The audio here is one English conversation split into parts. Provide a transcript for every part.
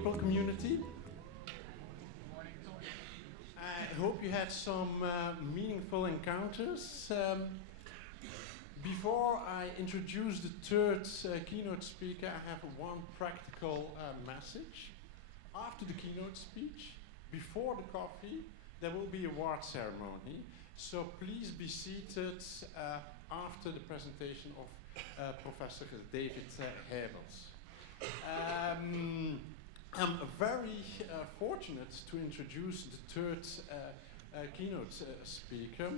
EAPRIL community. I hope you had some meaningful encounters. Before I introduce the third keynote speaker, I have one practical message. After the keynote speech, before the coffee, there will be a award ceremony. So please be seated after the presentation of Professor David Gijbels. I'm very fortunate to introduce the third keynote speaker.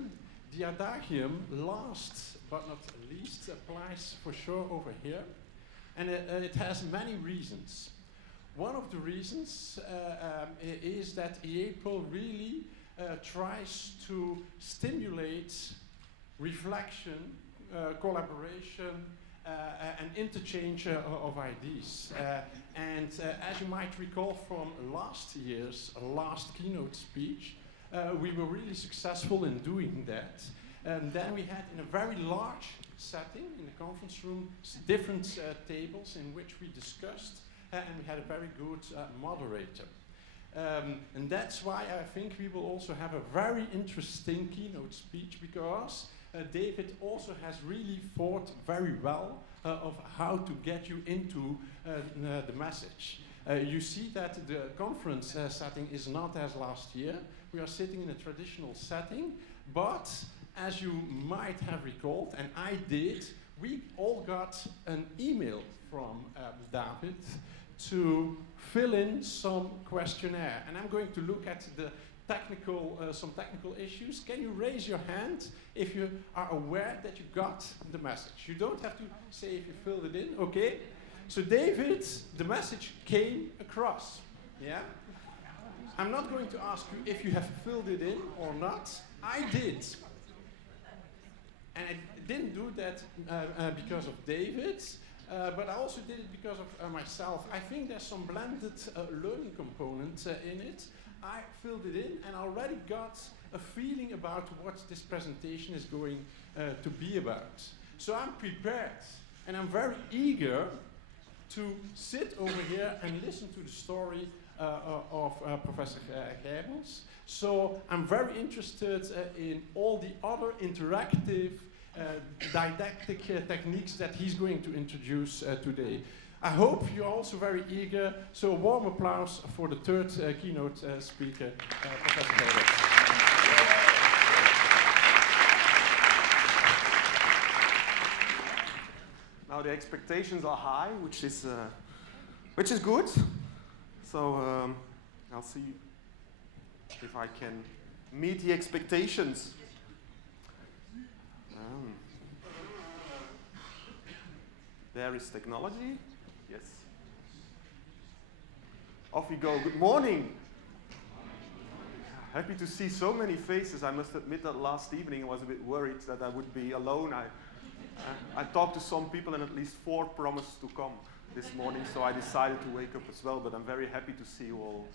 The adagium, last but not least, applies for sure over here, and it has many reasons. One of the reasons is that EAPRIL really tries to stimulate reflection, collaboration, and interchange of ideas. And as you might recall from last year's last keynote speech, we were really successful in doing that. And then we had, in a very large setting, in the conference room, different tables in which we discussed, and we had a very good moderator. And that's why I think we will also have a very interesting keynote speech, because David also has really thought very well of how to get you into the message. You see that the conference setting is not as last year. We are sitting in a traditional setting, but as you might have recalled, and I did, we all got an email from David to fill in some questionnaire. And I'm going to look at the some technical issues. Can you raise your hand if you are aware that you got the message? You don't have to say if you filled it in, okay? So David, the message came across, yeah? I'm not going to ask you if you have filled it in or not. I did. And I didn't do that because of David, but I also did it because of myself. I think there's some blended learning component in it. I filled it in and already got a feeling about what this presentation is going to be about. So I'm prepared, and I'm very eager to sit over here and listen to the story of Professor Gijbels. So I'm very interested in all the other interactive didactic techniques that he's going to introduce today. I hope you're also very eager, so a warm applause for the third keynote speaker, Professor Gijbels. Now the expectations are high, which is good. So I'll see if I can meet the expectations. There is technology. Yes. Off we go. Good morning. Happy to see so many faces. I must admit that last evening I was a bit worried that I would be alone. I talked to some people and at least 4 promised to come this morning, so I decided to wake up as well, but I'm very happy to see you all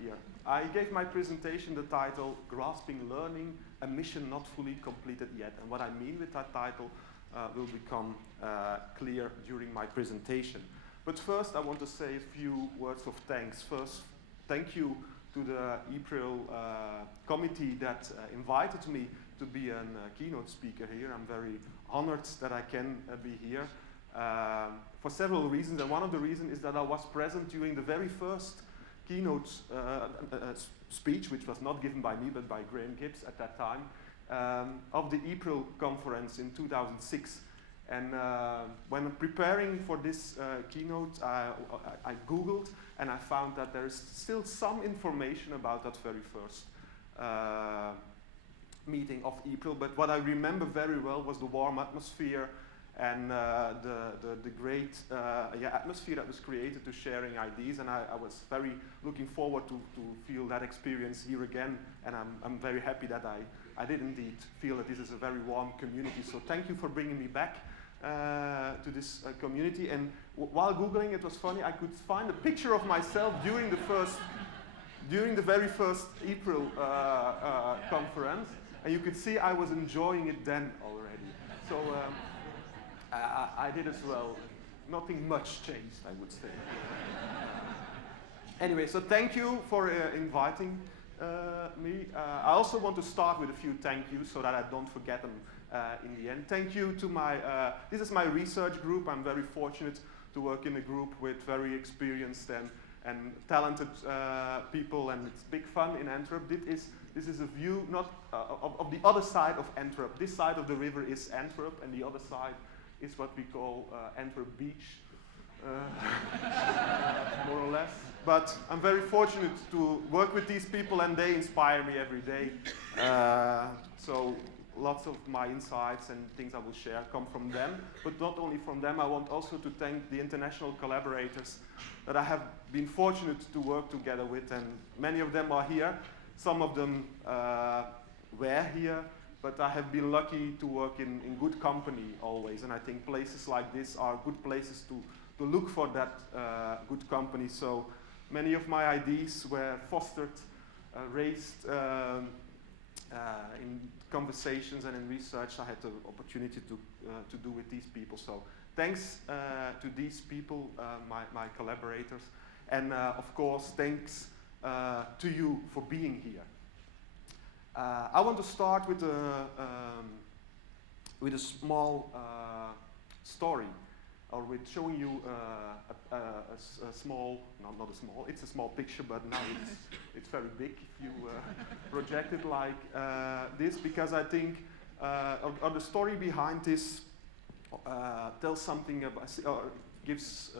here. I gave my presentation the title, Grasping Learning, a Mission Not Fully Completed Yet. And what I mean with that title will become clear during my presentation. But first, I want to say a few words of thanks. First, thank you to the EAPRIL committee that invited me to be a keynote speaker here. I'm very honored that I can be here for several reasons. And one of the reasons is that I was present during the very first keynote speech, which was not given by me, but by Graham Gibbs at that time, of the EAPRIL conference in 2006. And when preparing for this keynote, I Googled and I found that there is still some information about that very first meeting of EAPRIL. But what I remember very well was the warm atmosphere and the great atmosphere that was created to sharing ideas. And I was very looking forward to feel that experience here again. And I'm very happy that I did indeed feel that this is a very warm community. So thank you for bringing me back to this community. And while Googling, it was funny, I could find a picture of myself during the very first EAPRIL conference. And you could see I was enjoying it then already. So I did as well. Nothing much changed, I would say. Anyway, so thank you for inviting me. I also want to start with a few thank yous so that I don't forget them in the end. Thank you to my, this is my research group. I'm very fortunate to work in a group with very experienced and talented people, and it's big fun in Antwerp. This is a view not of the other side of Antwerp. This side of the river is Antwerp, and the other side is what we call Antwerp Beach, more or less. But I'm very fortunate to work with these people, and they inspire me every day. So lots of my insights and things I will share come from them. But not only from them, I want also to thank the international collaborators that I have been fortunate to work together with, and many of them are here. Some of them were here, but I have been lucky to work in good company always, and I think places like this are good places to look for that good company. So many of my ideas were fostered, raised in conversations and in research I had the opportunity to do with these people. So thanks to these people, my collaborators, and of course thanks to you for being here. I want to start with a small story, or with showing you a small, not a small, it's a small picture, but now it's very big if you project it like this, because I think or the story behind this tells something about, or gives,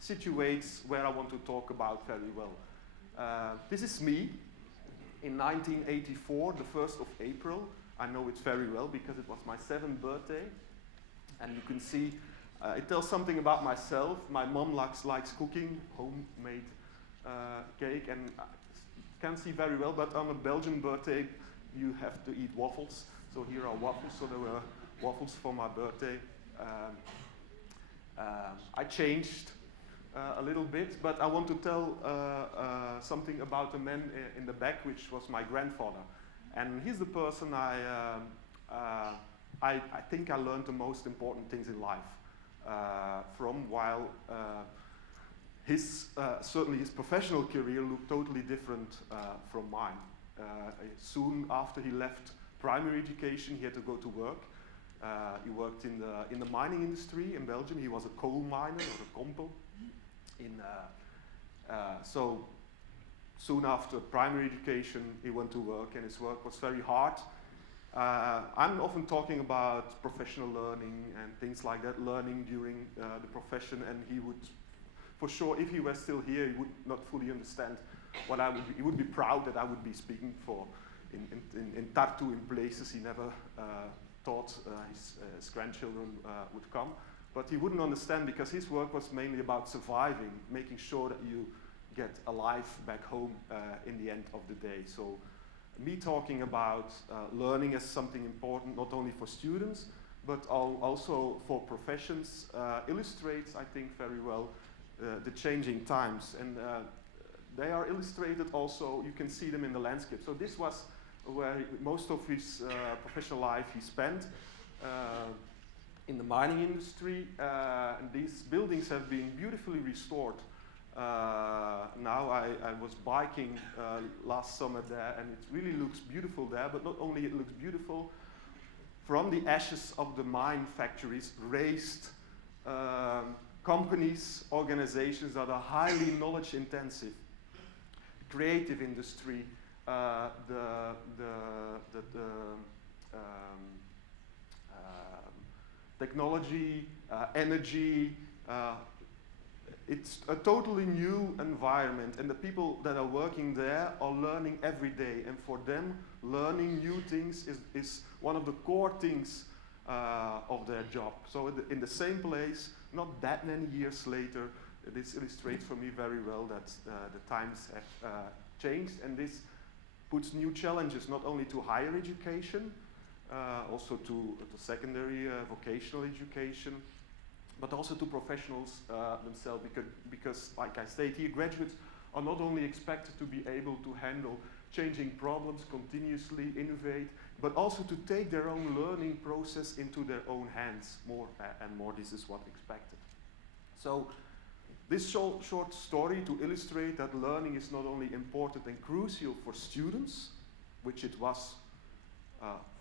situates where I want to talk about very well. This is me in 1984, the 1st of April. I know it very well because it was my 7th birthday. And you can see it tells something about myself. My mom likes cooking, homemade cake, and you can't see very well, but on a Belgian birthday, you have to eat waffles. So here are waffles, so there were waffles for my birthday. I changed a little bit, but I want to tell something about the man in the back, which was my grandfather. And he's the person I think I learned the most important things in life from, while certainly his professional career looked totally different from mine. Soon after he left primary education, he had to go to work. He worked in the mining industry in Belgium. He was a coal miner, or a kompel. So soon after primary education, he went to work, and his work was very hard. I'm often talking about professional learning and things like that, learning during the profession, and he would, for sure, if he were still here, he would not fully understand what I would be. He would be proud that I would be speaking for in Tartu, in places he never thought his grandchildren would come. But he wouldn't understand, because his work was mainly about surviving, making sure that you get alive back home in the end of the day. So me talking about learning as something important, not only for students, but also for professions, illustrates, I think, very well the changing times. And they are illustrated also, you can see them in the landscape. So this was where most of his professional life he spent. In the mining industry, and these buildings have been beautifully restored. Now I was biking last summer there, and it really looks beautiful there, but not only it looks beautiful, from the ashes of the mine factories raised companies, organizations that are highly knowledge intensive, creative industry, technology, energy. It's a totally new environment, and the people that are working there are learning every day. And for them, learning new things is one of the core things of their job. So in the same place, not that many years later, this illustrates for me very well that the times have changed, and this puts new challenges not only to higher education, also to secondary vocational education, but also to professionals themselves, because like I state here, graduates are not only expected to be able to handle changing problems, continuously innovate, but also to take their own learning process into their own hands more and more. This is what's expected. So This short story to illustrate that learning is not only important and crucial for students, which it was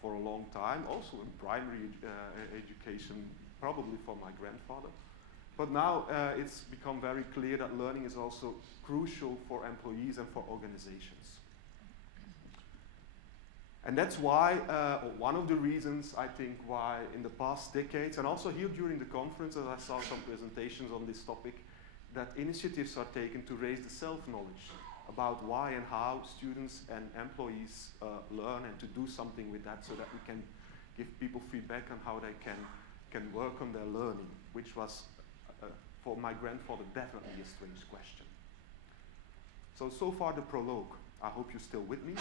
for a long time, also in primary education, probably for my grandfather. But now it's become very clear that learning is also crucial for employees and for organizations. And that's why, or one of the reasons, I think, why in the past decades, and also here during the conference, as I saw some presentations on this topic, that initiatives are taken to raise the self-knowledge about why and how students and employees learn, and to do something with that so that we can give people feedback on how they can work on their learning, which was, for my grandfather, definitely a strange question. So far the prologue. I hope you're still with me,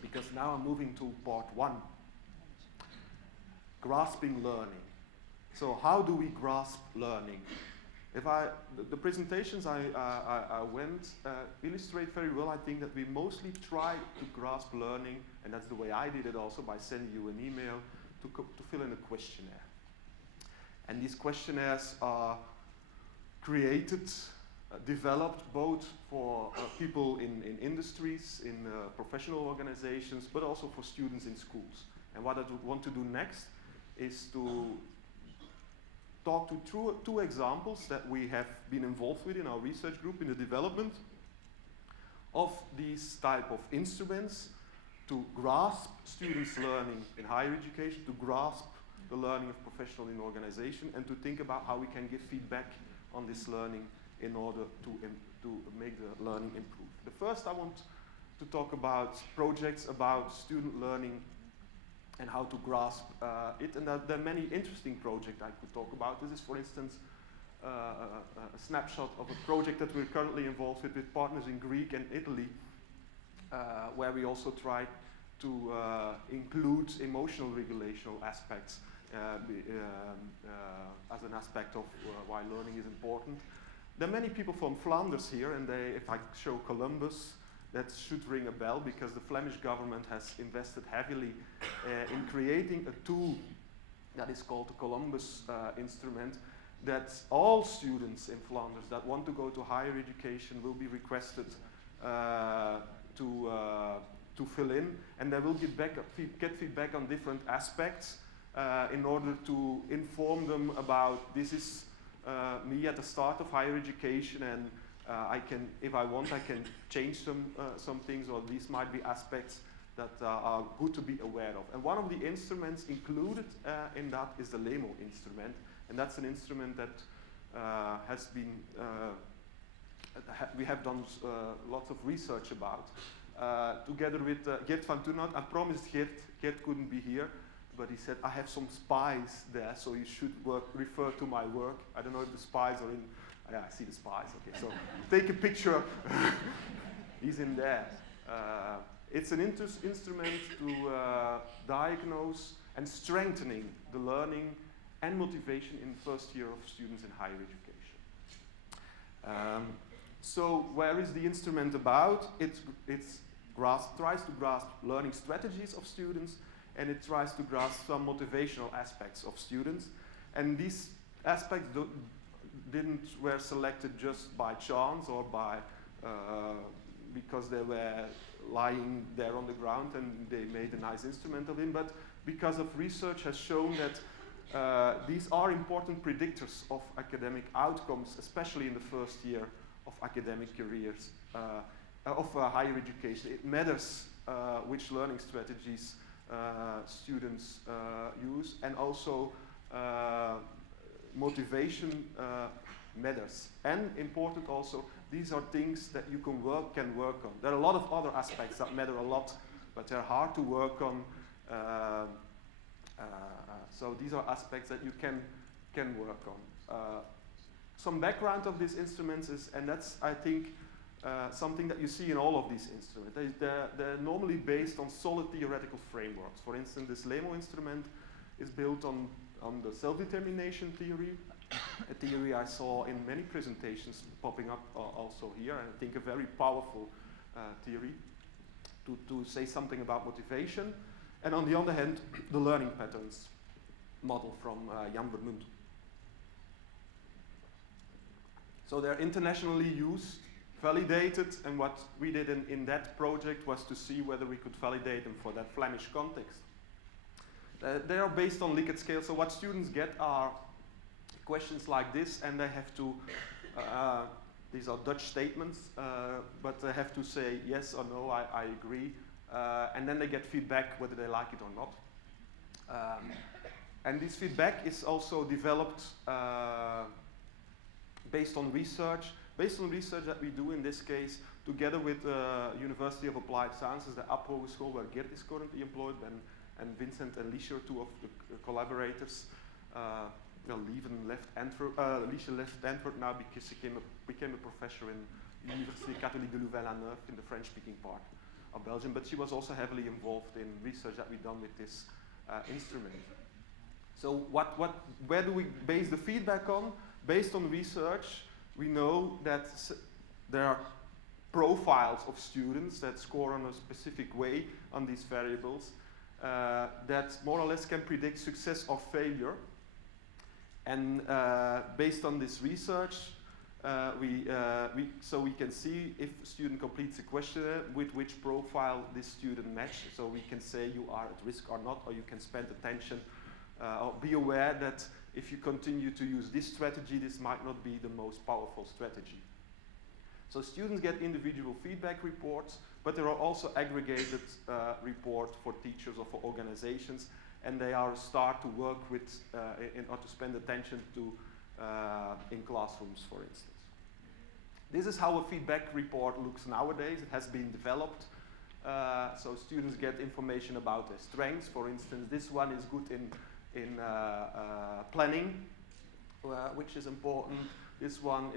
because now I'm moving to part one. Grasping learning. So how do we grasp learning? The presentations I went illustrate very well, I think, that we mostly try to grasp learning, and that's the way I did it also, by sending you an email to fill in a questionnaire. And these questionnaires are created, developed both for people in industries, in professional organizations, but also for students in schools. And what I want to do next is to talk to two examples that we have been involved with in our research group in the development of these type of instruments to grasp students' learning in higher education, to grasp the learning of professionals in organization, and to think about how we can give feedback on this learning in order to make the learning improve. The first, I want to talk about projects about student learning and how to grasp it. And there are many interesting projects I could talk about. This is, for instance, a snapshot of a project that we're currently involved with partners in Greece and Italy, where we also try to include emotional regulational aspects as an aspect of why learning is important. There are many people from Flanders here, and if I show Columbus, that should ring a bell, because the Flemish government has invested heavily in creating a tool that is called the Columbus instrument, that all students in Flanders that want to go to higher education will be requested to fill in, and they will get feedback on different aspects in order to inform them about this is me at the start of higher education, and I can, if I want, I can change some things, or these might be aspects that are good to be aware of. And one of the instruments included in that is the LEMO instrument, and that's an instrument that has been, we have done lots of research about, together with Geert van Toornout. I promised Geert couldn't be here, but he said, I have some spies there, so you should refer to my work. I don't know if the spies are in. Yeah, I see the spies. Okay, so take a picture. He's in there. It's an instrument to diagnose and strengthening the learning and motivation in the first year of students in higher education. So where is the instrument about? It tries to grasp learning strategies of students, and it tries to grasp some motivational aspects of students. And these aspects were selected just by chance or by because they were lying there on the ground and they made a nice instrument of it, but because of research has shown that these are important predictors of academic outcomes, especially in the first year of academic careers, of higher education. It matters which learning strategies students use, and also motivation matters. And important also, these are things that you can work on. There are a lot of other aspects that matter a lot, but they're hard to work on. So these are aspects that you can work on. Some background of these instruments is, and that's, I think, something that you see in all of these instruments. They're normally based on solid theoretical frameworks. For instance, this LEMO instrument is built on the self-determination theory, a theory I saw in many presentations popping up also here, and I think a very powerful theory to say something about motivation. And on the other hand, the learning patterns model from Jan Vermunt. So they're internationally used, validated, and what we did in that project was to see whether we could validate them for that Flemish context. They are based on Likert scale, so what students get are questions like this, and they have to, these are Dutch statements, but they have to say yes or no, I agree, and then they get feedback whether they like it or not. And this feedback is also developed based on research that we do in this case, together with the University of Applied Sciences, the AP Hogeschool, where Geert is currently employed, and Vincent and Liesje, two of the collaborators. Lieven left Antwerp, Liesje left Antwerp now because she became a professor in University Catholique de Louvain-la-Neuve in the French-speaking part of Belgium, but she was also heavily involved in research that we've done with this instrument. So where do we base the feedback on? Based on research, we know that there are profiles of students that score on a specific way on these variables that more or less can predict success or failure. And based on this research, so we can see if a student completes a questionnaire with which profile this student matches. So we can say you are at risk or not, or you can spend attention or be aware that if you continue to use this strategy, this might not be the most powerful strategy. So students get individual feedback reports, but there are also aggregated reports for teachers or for organizations, and they are start to work with or to spend attention to in classrooms, for instance. This is how a feedback report looks nowadays. It has been developed. So students get information about their strengths. For instance, this one is good in planning, which is important. This one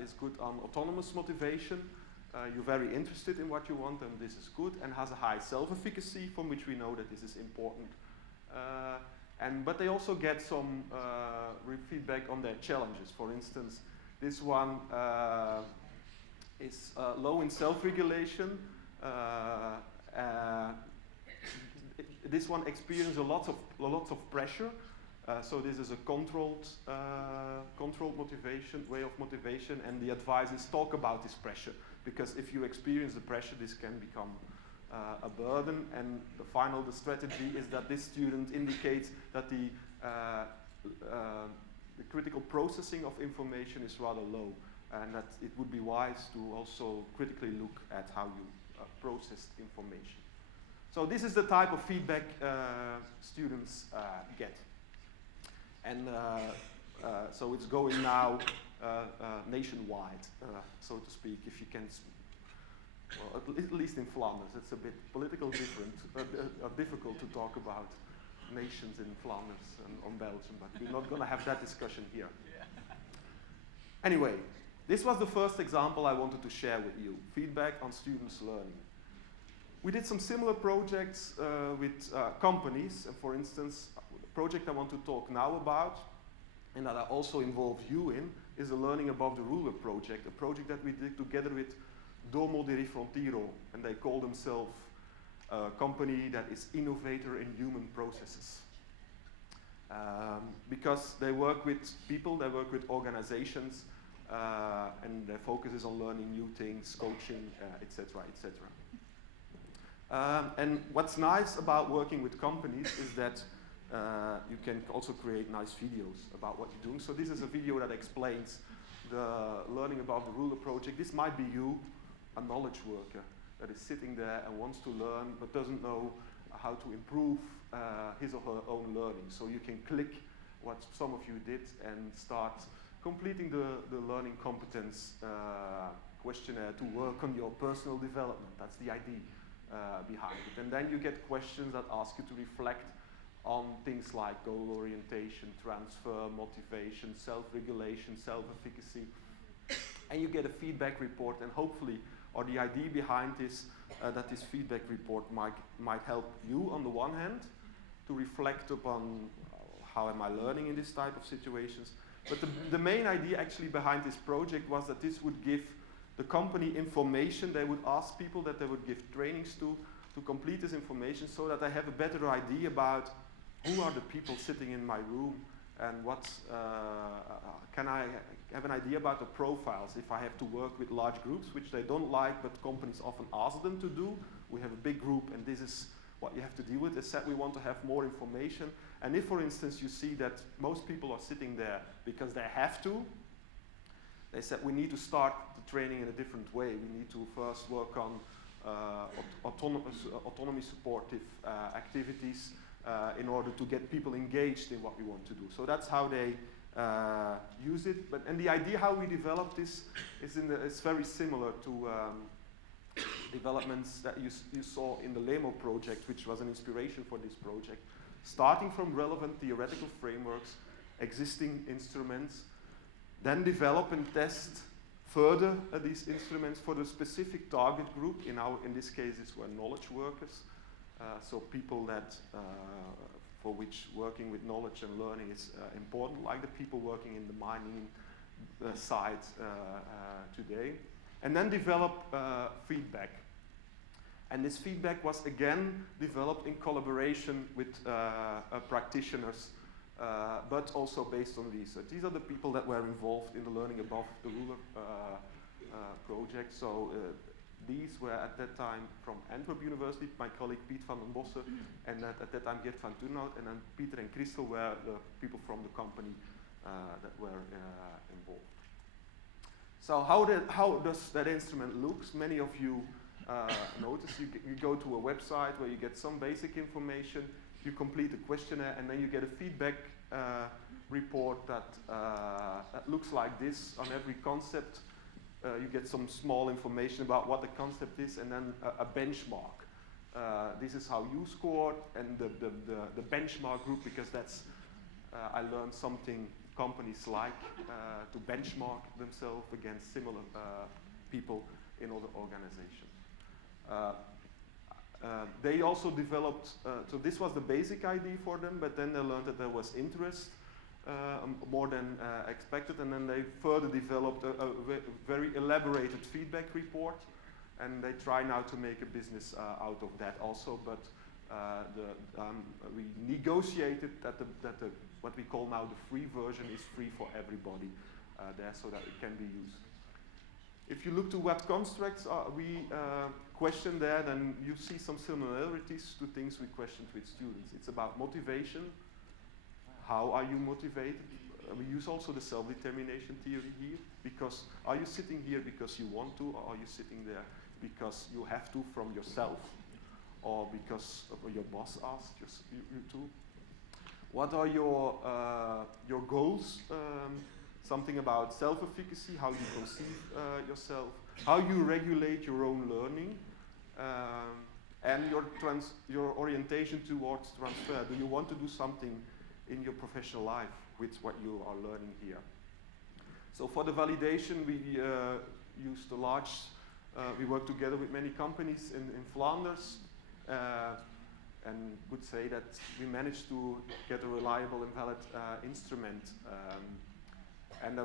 is good on autonomous motivation. You're very interested in what you want, and this is good, and has a high self-efficacy, from which we know that this is important. But they also get some feedback on their challenges. For instance, this one is low in self-regulation. This one experiences a lot of pressure. So this is a controlled motivation, way of motivation, and the advice is talk about this pressure, because if you experience the pressure, this can become a burden. And the strategy is that this student indicates that the critical processing of information is rather low, and that it would be wise to also critically look at how you process information. So this is the type of feedback students get. And so it's going now nationwide, so to speak, if you can, well, at least in Flanders. It's a bit political difficult to talk about nations in Flanders and on Belgium, but we're not going to have that discussion here. Yeah. Anyway, this was the first example I wanted to share with you, feedback on students' learning. We did some similar projects with companies, and for instance, the project I want to talk now about, and that I also involve you in, is the Learning Above the Ruler project, a project that we did together with Domo di Rifrontiro, and they call themselves a company that is innovator in human processes. Because they work with people, they work with organizations, and their focus is on learning new things, coaching, etc., etc. And what's nice about working with companies is that you can also create nice videos about what you're doing. So this is a video that explains the Learning Above the Ruler project. This might be you, a knowledge worker that is sitting there and wants to learn but doesn't know how to improve his or her own learning. So you can click what some of you did and start completing the learning competence questionnaire to work on your personal development. That's the idea behind it. And then you get questions that ask you to reflect on things like goal orientation, transfer, motivation, self-regulation, self-efficacy. And you get a feedback report, and hopefully, or the idea behind this, that this feedback report might help you on the one hand to reflect upon how am I learning in this type of situations. But the main idea actually behind this project was that this would give the company information. They would ask people that they would give trainings to complete this information, so that I have a better idea about who are the people sitting in my room, and what can I have an idea about the profiles. If I have to work with large groups, which they don't like, but companies often ask them to do, we have a big group and this is what you have to deal with. They said we want to have more information. And if, for instance, you see that most people are sitting there because they have to, they said we need to start the training in a different way. We need to first work on autonomy supportive activities in order to get people engaged in what we want to do. So that's how they use it. And the idea how we developed this is very similar to developments that you saw in the LEMO project, which was an inspiration for this project. Starting from relevant theoretical frameworks, existing instruments, then develop and test further these instruments for the specific target group. In this case, it's were knowledge workers, so people that for which working with knowledge and learning is important, like the people working in the mining side today. And then develop feedback. And this feedback was again developed in collaboration with practitioners, but also based on research. These are the people that were involved in the Learning Above the Ruler project. So these were at that time from Antwerp University, my colleague Piet van den Bossen, and at that time Gert van Turnhout, and then Peter and Christel were the people from the company that were involved. So how does that instrument look? Many of you notice you go to a website where you get some basic information, you complete a questionnaire, and then you get a feedback report that looks like this on every concept. You get some small information about what the concept is, and then a benchmark. This is how you scored, and the benchmark group, because that's I learned something companies like to benchmark themselves against similar people in other organizations. They also developed, so this was the basic idea for them, but then they learned that there was interest more than expected, and then they further developed a very elaborated feedback report, and they try now to make a business out of that also, but we negotiated that what we call now the free version is free for everybody there, so that it can be used. If you look to what constructs we question there, then you see some similarities to things we questioned with students. It's about motivation. How are you motivated? We use also the self-determination theory here, because are you sitting here because you want to, or are you sitting there because you have to from yourself, or because your boss asked you to? What are your goals? Something about self-efficacy, how you conceive yourself, how you regulate your own learning, and your orientation towards transfer. Do you want to do something in your professional life with what you are learning here? So for the validation, we used a large, we worked together with many companies in Flanders, and would say that we managed to get a reliable and valid instrument. And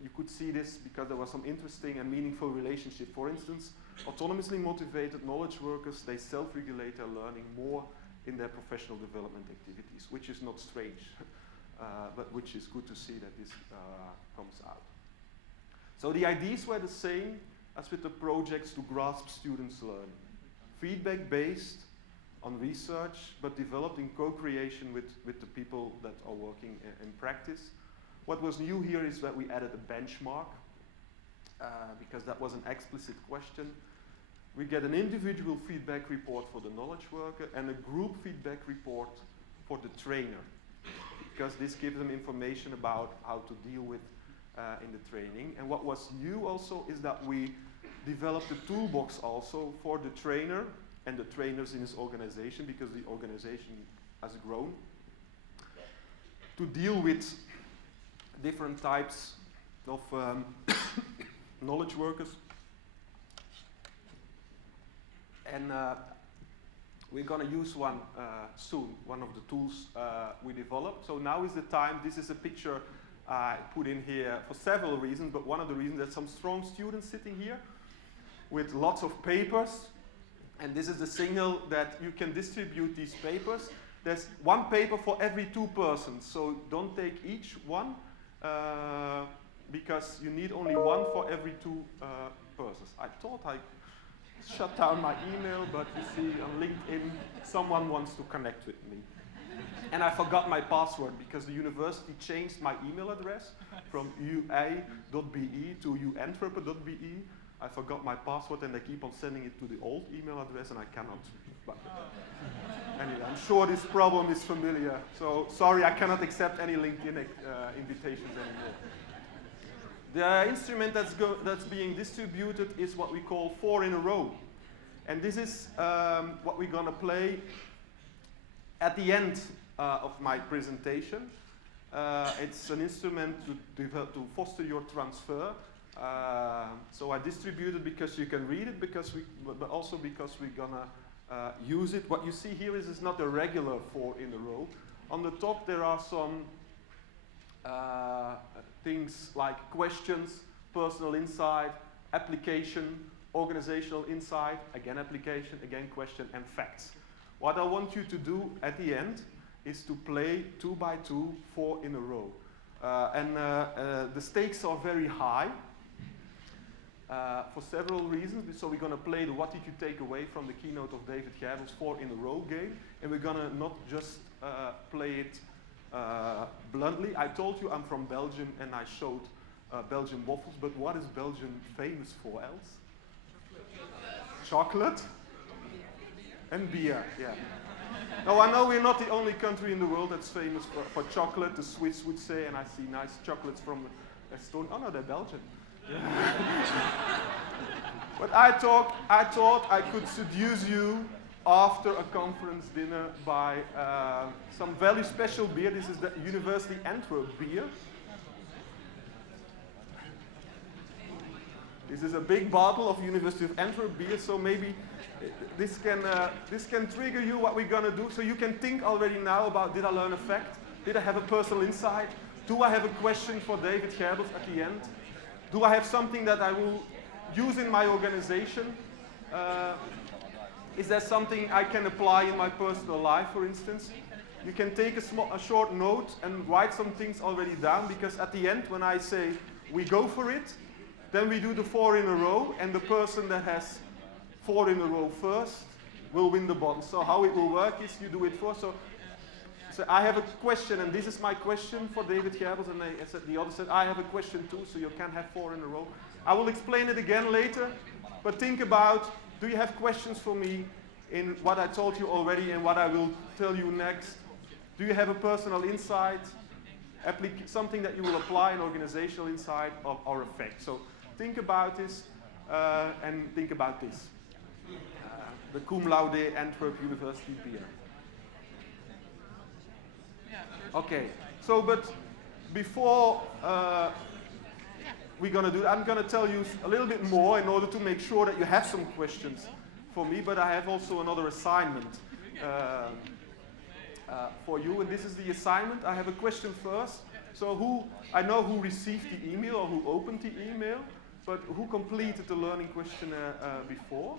you could see this because there was some interesting and meaningful relationship. For instance, autonomously motivated knowledge workers, they self-regulate their learning more in their professional development activities, which is not strange, but which is good to see that this comes out. So the ideas were the same as with the projects to grasp students' learning. Feedback-based on research, but developed in co-creation with the people that are working in practice. What was new here is that we added a benchmark, because that was an explicit question. We get an individual feedback report for the knowledge worker and a group feedback report for the trainer, because this gives them information about how to deal with in the training. And what was new also is that we developed a toolbox also for the trainer and the trainers in his organization, because the organization has grown, to deal with different types of knowledge workers. And we're going to use one soon, one of the tools we developed. So now is the time. This is a picture I put in here for several reasons, but one of the reasons that some strong students sitting here with lots of papers, and this is the signal that you can distribute these papers. There's one paper for every 2 persons, so don't take each one. because you need only one for every two persons. I thought I shut down my email, but you see on LinkedIn, someone wants to connect with me. And I forgot my password because the university changed my email address from ua.be to uantwerpen.be. I forgot my password and they keep on sending it to the old email address and I cannot. But anyway, I'm sure this problem is familiar. So sorry, I cannot accept any LinkedIn invitations anymore. The instrument that's being distributed is what we call 4 in a row. And this is what we're going to play at the end of my presentation. It's an instrument to foster your transfer. So I distribute it because you can read it, but also because we're going to use it. What you see here is not a regular 4 in a row. On the top there are some things like questions, personal insight, application, organizational insight, again application, again question, and facts. What I want you to do at the end is to play 2 by 2, 4 in a row. The stakes are very high for several reasons. So we're going to play the what did you take away from the keynote of David Gijbels 4 in a row game. And we're going to not just play it bluntly. I told you I'm from Belgium and I showed Belgian waffles, but what is Belgium famous for else? Chocolate and beer, yeah. Now I know we're not the only country in the world that's famous for chocolate, the Swiss would say, and I see nice chocolates from Estonia. Oh no, they're Belgian. Yeah. But I thought I could seduce you after a conference dinner by some very special beer. This is the University of Antwerp beer. This is a big bottle of University of Antwerp beer, so maybe this can trigger you what we're going to do. So you can think already now about, did I learn a fact? Did I have a personal insight? Do I have a question for David Gijbels at the end? Do I have something that I will use in my organization? Is there something I can apply in my personal life, for instance? You can take a short note and write some things already down, because at the end, when I say we go for it, then we do the 4 in a row, and the person that has 4 in a row first will win the bottle. So how it will work is you do it first. So I have a question, and this is my question for David Gijbels, and the other said, I have a question too, so you can have 4 in a row. I will explain it again later, but think about, do you have questions for me in what I told you already and what I will tell you next? Do you have a personal insight, something that you will apply, an organizational insight or effect? So think about this and think about this. The cum laude Antwerp University beer. Okay, so but before we're going to do that, I'm going to tell you a little bit more in order to make sure that you have some questions for me, but I have also another assignment for you, and this is the assignment. I have a question first. So I know who received the email or who opened the email, but who completed the learning questionnaire before?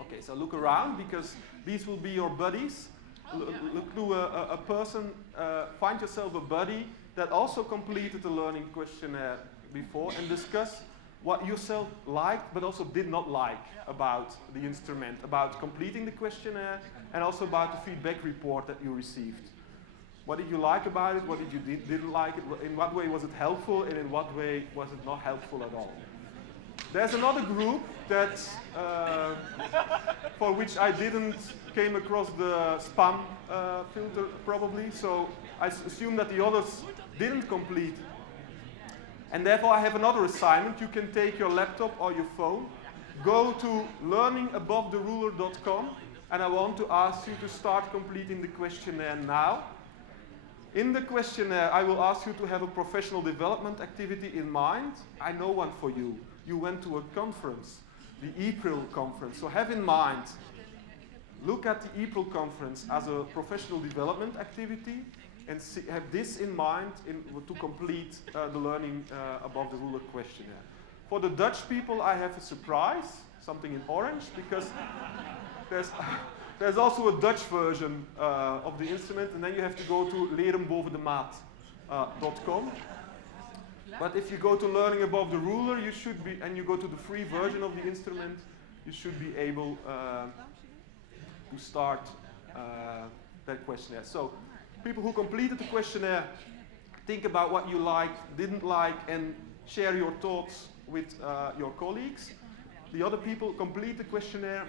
Okay, so look around, because these will be your buddies. Look to a person, find yourself a buddy that also completed the learning questionnaire before, and discuss what yourself liked but also did not like about the instrument, about completing the questionnaire, and also about the feedback report that you received. What did you like about it? What did you didn't like it? In what way was it helpful, and in what way was it not helpful at all? There's another group that for which I didn't came across the spam filter probably, so I assume that the others didn't complete. And therefore I have another assignment. You can take your laptop or your phone, go to learningabovetheruler.com, and I want to ask you to start completing the questionnaire now. In the questionnaire, I will ask you to have a professional development activity in mind. I know one for you. You went to a conference, the EAPRIL conference. So have in mind, look at the EAPRIL conference as a professional development activity, and have this in mind to complete the Learning Above the Ruler questionnaire. For the Dutch people, I have a surprise, something in orange, because there's also a Dutch version of the instrument, and then you have to go to lerenbovendemaat.com. But if you go to learning above the ruler, you should be, and you go to the free version of the instrument, you should be able to start that questionnaire. So people who completed the questionnaire, think about what you liked, didn't like, and share your thoughts with your colleagues. The other people complete the questionnaire,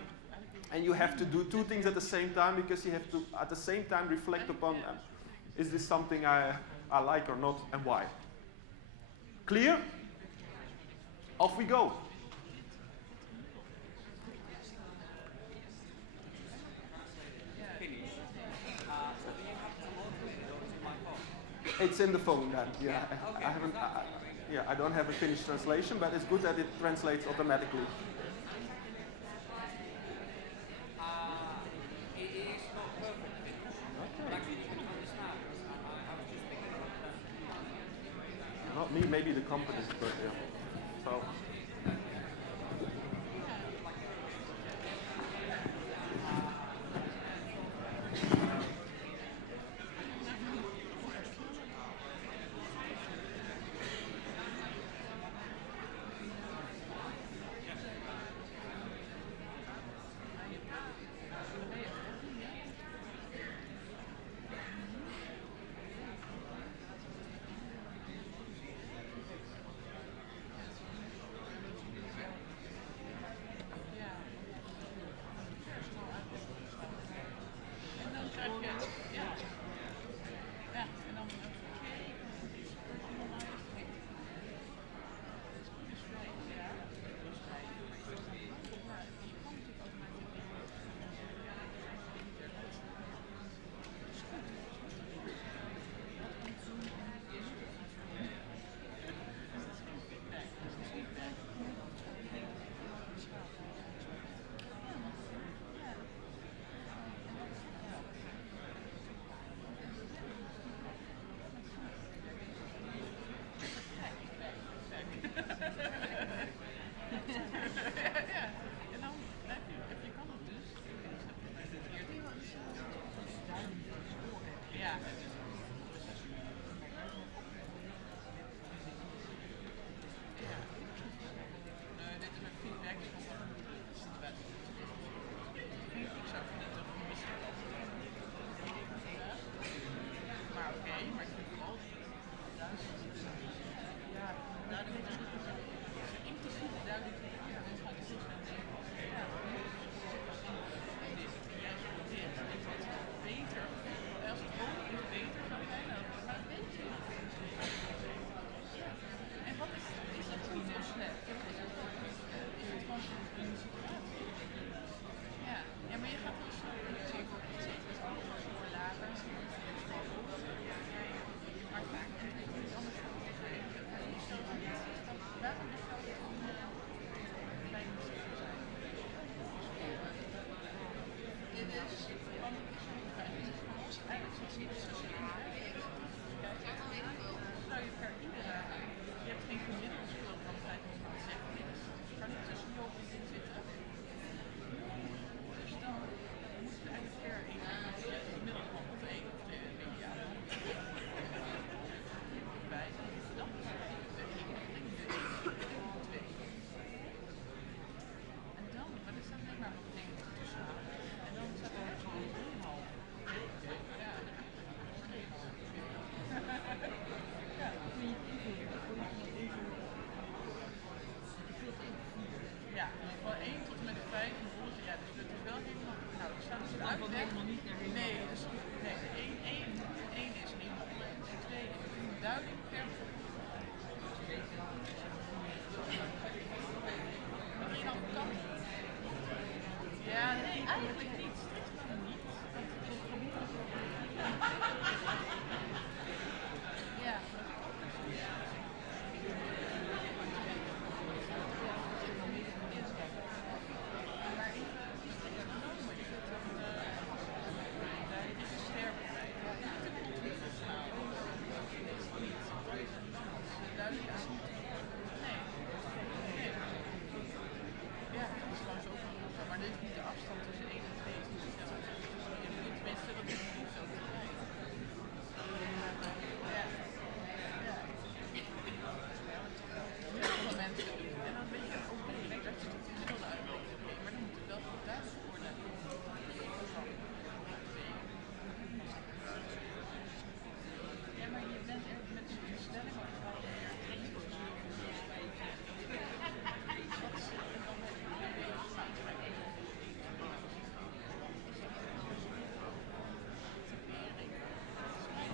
and you have to do two things at the same time, because you have to, at the same time, reflect upon, is this something I like or not, and why? Clear? Off we go. It's in the phone then. Yeah, I haven't. I don't have a finished translation, but it's good that it translates automatically. It is not perfect. Like you can understand. Not me, maybe the company, but yeah. So.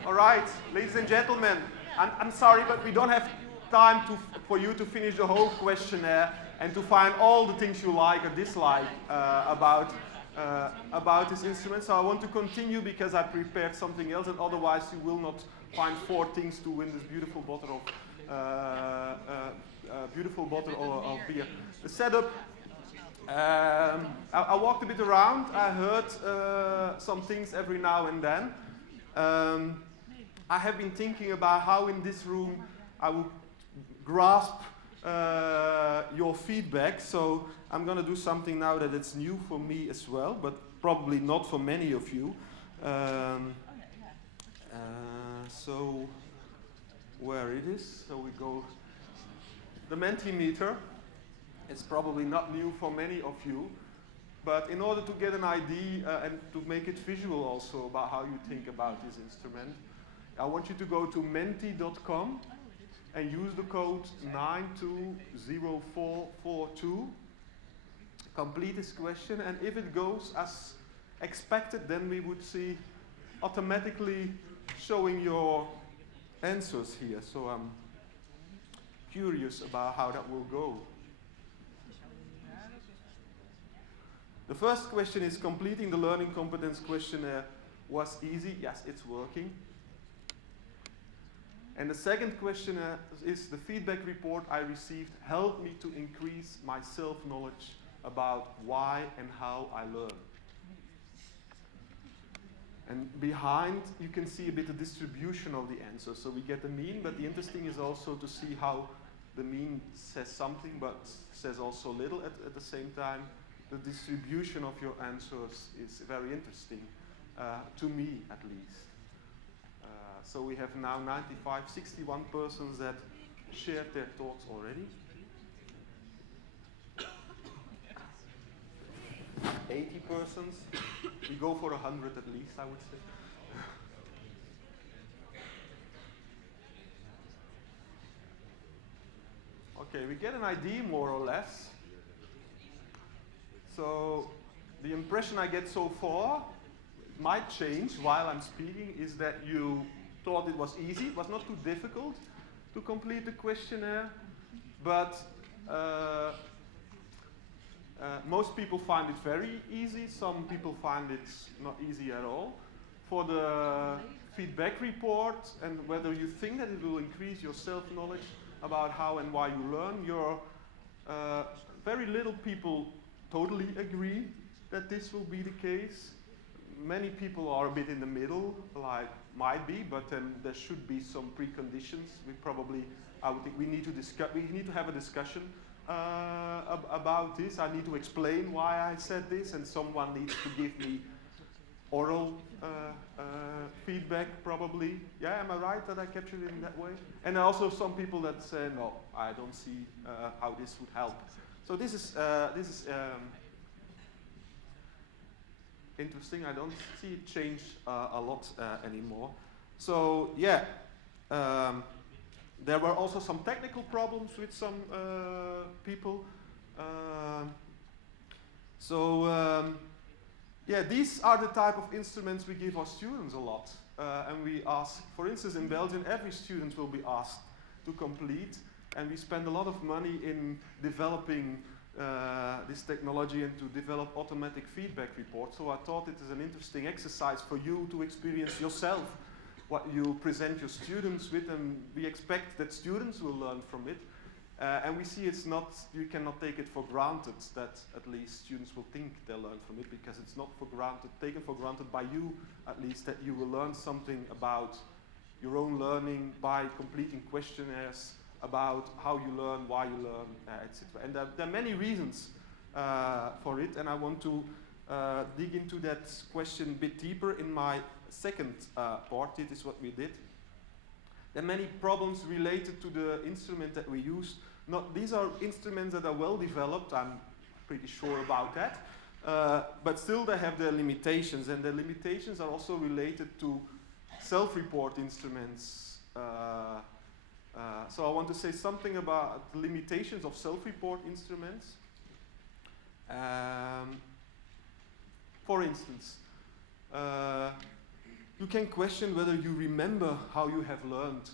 All right, ladies and gentlemen, I'm sorry, but we don't have time for you to finish the whole questionnaire and to find all the things you like or dislike about this instrument. So I want to continue because I prepared something else, and otherwise you will not find 4 things to win this beautiful bottle of beer. The setup. I walked a bit around. I heard some things every now and then. I have been thinking about how in this room I would grasp your feedback. So I'm going to do something now that it's new for me as well, but probably not for many of you. So where it is? So we go. The Mentimeter. It's probably not new for many of you, but in order to get an idea and to make it visual also about how you think about this instrument, I want you to go to menti.com and use the code 920442. Complete this question, and if it goes as expected, then we would see automatically showing your answers here. So I'm curious about how that will go. The first question is, completing the learning competence questionnaire was easy. Yes, it's working. And the second question is, the feedback report I received helped me to increase my self-knowledge about why and how I learn. And behind, you can see a bit of distribution of the answers. So we get the mean, but the interesting is also to see how the mean says something, but says also little at the same time. The distribution of your answers is very interesting, to me at least. So we have now 61 persons that shared their thoughts already. 80 persons. We go for 100 at least, I would say. Okay, we get an idea more or less. So the impression I get so far, might change while I'm speaking, is that you thought it was easy. It was not too difficult to complete the questionnaire, but most people find it very easy. Some people find it not easy at all. For the feedback report and whether you think that it will increase your self-knowledge about how and why you learn, very little people totally agree that this will be the case. Many people are a bit in the middle, like might be, but then there should be some preconditions. I would think we need to discuss. We need to have a discussion about this. I need to explain why I said this, and someone needs to give me oral feedback, probably. Yeah, am I right that I captured it in that way? And also some people that say, no, I don't see how this would help. So this is interesting. I don't see it change a lot anymore. So yeah, there were also some technical problems with some people. Yeah, these are the type of instruments we give our students a lot. And we ask, for instance, in Belgium, every student will be asked to complete. And we spend a lot of money in developing this technology and to develop automatic feedback reports. So I thought it is an interesting exercise for you to experience yourself what you present your students with, and we expect that students will learn from it. And we see you cannot take it for granted that at least students will think they'll learn from it, because it's not taken for granted by you, at least, that you will learn something about your own learning by completing questionnaires about how you learn, why you learn, etc. And there are many reasons for it, and I want to dig into that question a bit deeper in my second part. This is what we did. There are many problems related to the instrument that we use. These are instruments that are well developed, I'm pretty sure about that, but still they have their limitations, and the limitations are also related to self-report instruments. So I want to say something about the limitations of self-report instruments. For instance, You can question whether you remember how you have learned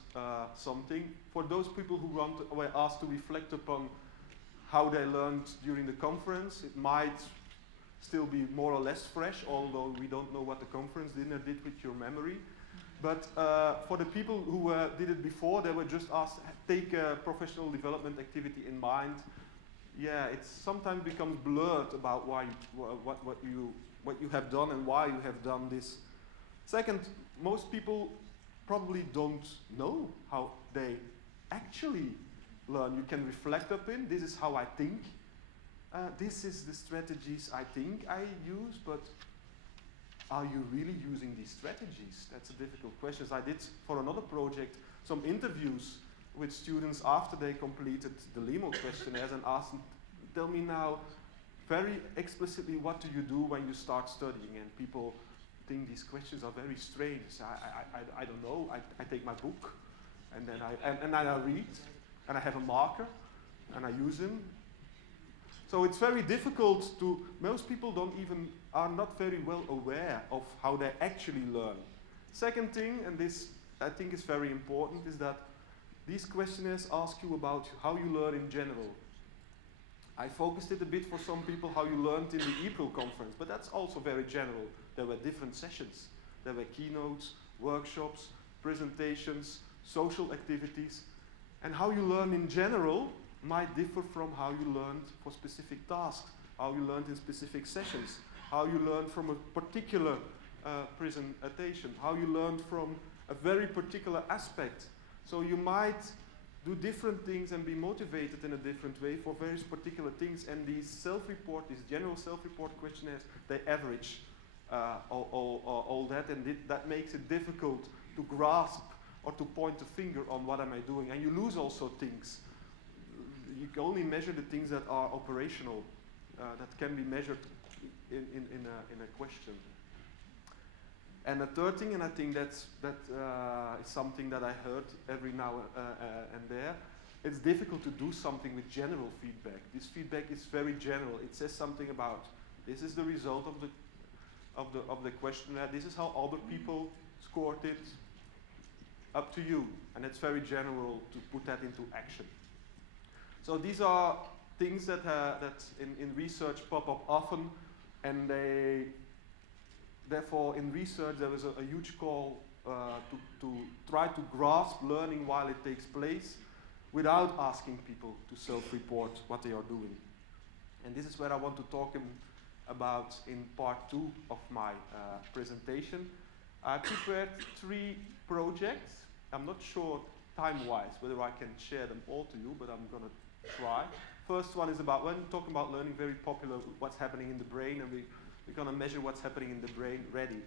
something. For those people who were asked to reflect upon how they learned during the conference, it might still be more or less fresh, although we don't know what the conference dinner did with your memory. But for the people who did it before, they were just asked, take a professional development activity in mind. Yeah, it sometimes becomes blurred about why what you have done and why you have done this. Second, most people probably don't know how they actually learn. You can reflect upon, this is how I think. This is the strategies I think I use, but are you really using these strategies? That's a difficult question. I did, for another project, some interviews with students after they completed the LIMO questionnaires and asked them, tell me now very explicitly, what do you do when you start studying? And people think these questions are very strange. I don't know. I take my book and then I read and I have a marker and I use them. So it's very difficult to, most people are not very well aware of how they actually learn. Second thing, and this I think is very important, is that these questionnaires ask you about how you learn in general. I focused it a bit for some people how you learned in the EAPRIL conference, but that's also very general. There were different sessions. There were keynotes, workshops, presentations, social activities, and how you learn in general might differ from how you learned for specific tasks, how you learned in specific sessions, how you learned from a particular presentation, how you learned from a very particular aspect. So you might do different things and be motivated in a different way for various particular things, and these general self-report questionnaires, they average all that, and that makes it difficult to grasp or to point a finger on what am I doing. And you lose also things. You can only measure the things that are operational, that can be measured in a question. And the third thing, and I think that is something that I heard every now and there, it's difficult to do something with general feedback. This feedback is very general. It says something about, this is the result of the questionnaire, this is how other people scored it, up to you. And it's very general to put that into action. So these are things that in research pop up often, and therefore in research there is a huge call to try to grasp learning while it takes place without asking people to self-report what they are doing. And this is where I want to talk about in part 2 of my presentation. I prepared 3 projects. I'm not sure time-wise whether I can share them all to you, but I'm going to try. First one is about, when talking about learning, very popular, what's happening in the brain, and we're going to measure what's happening in the brain, ready.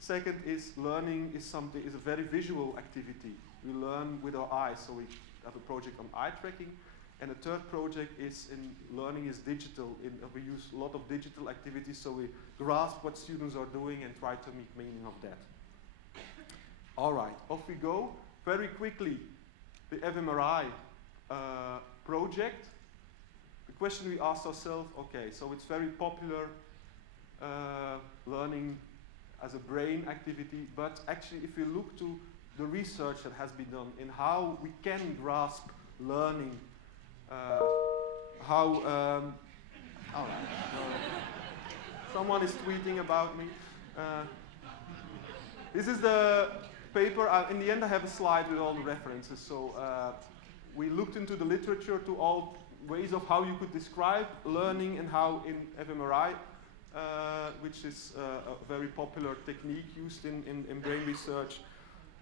Second is learning is a very visual activity. We learn with our eyes, so we have a project on eye tracking. And the third project is learning is digital. We use a lot of digital activities, so we grasp what students are doing and try to make meaning of that. All right, off we go. Very quickly, the Fmri project. The question we asked ourselves, okay, so it's very popular, learning as a brain activity, but actually if you look to the research that has been done in how we can grasp learning, someone is tweeting about me. This is the paper. In the end I have a slide with all the references, so we looked into the literature to all ways of how you could describe learning and how in Fmri, which is a very popular technique used in brain research.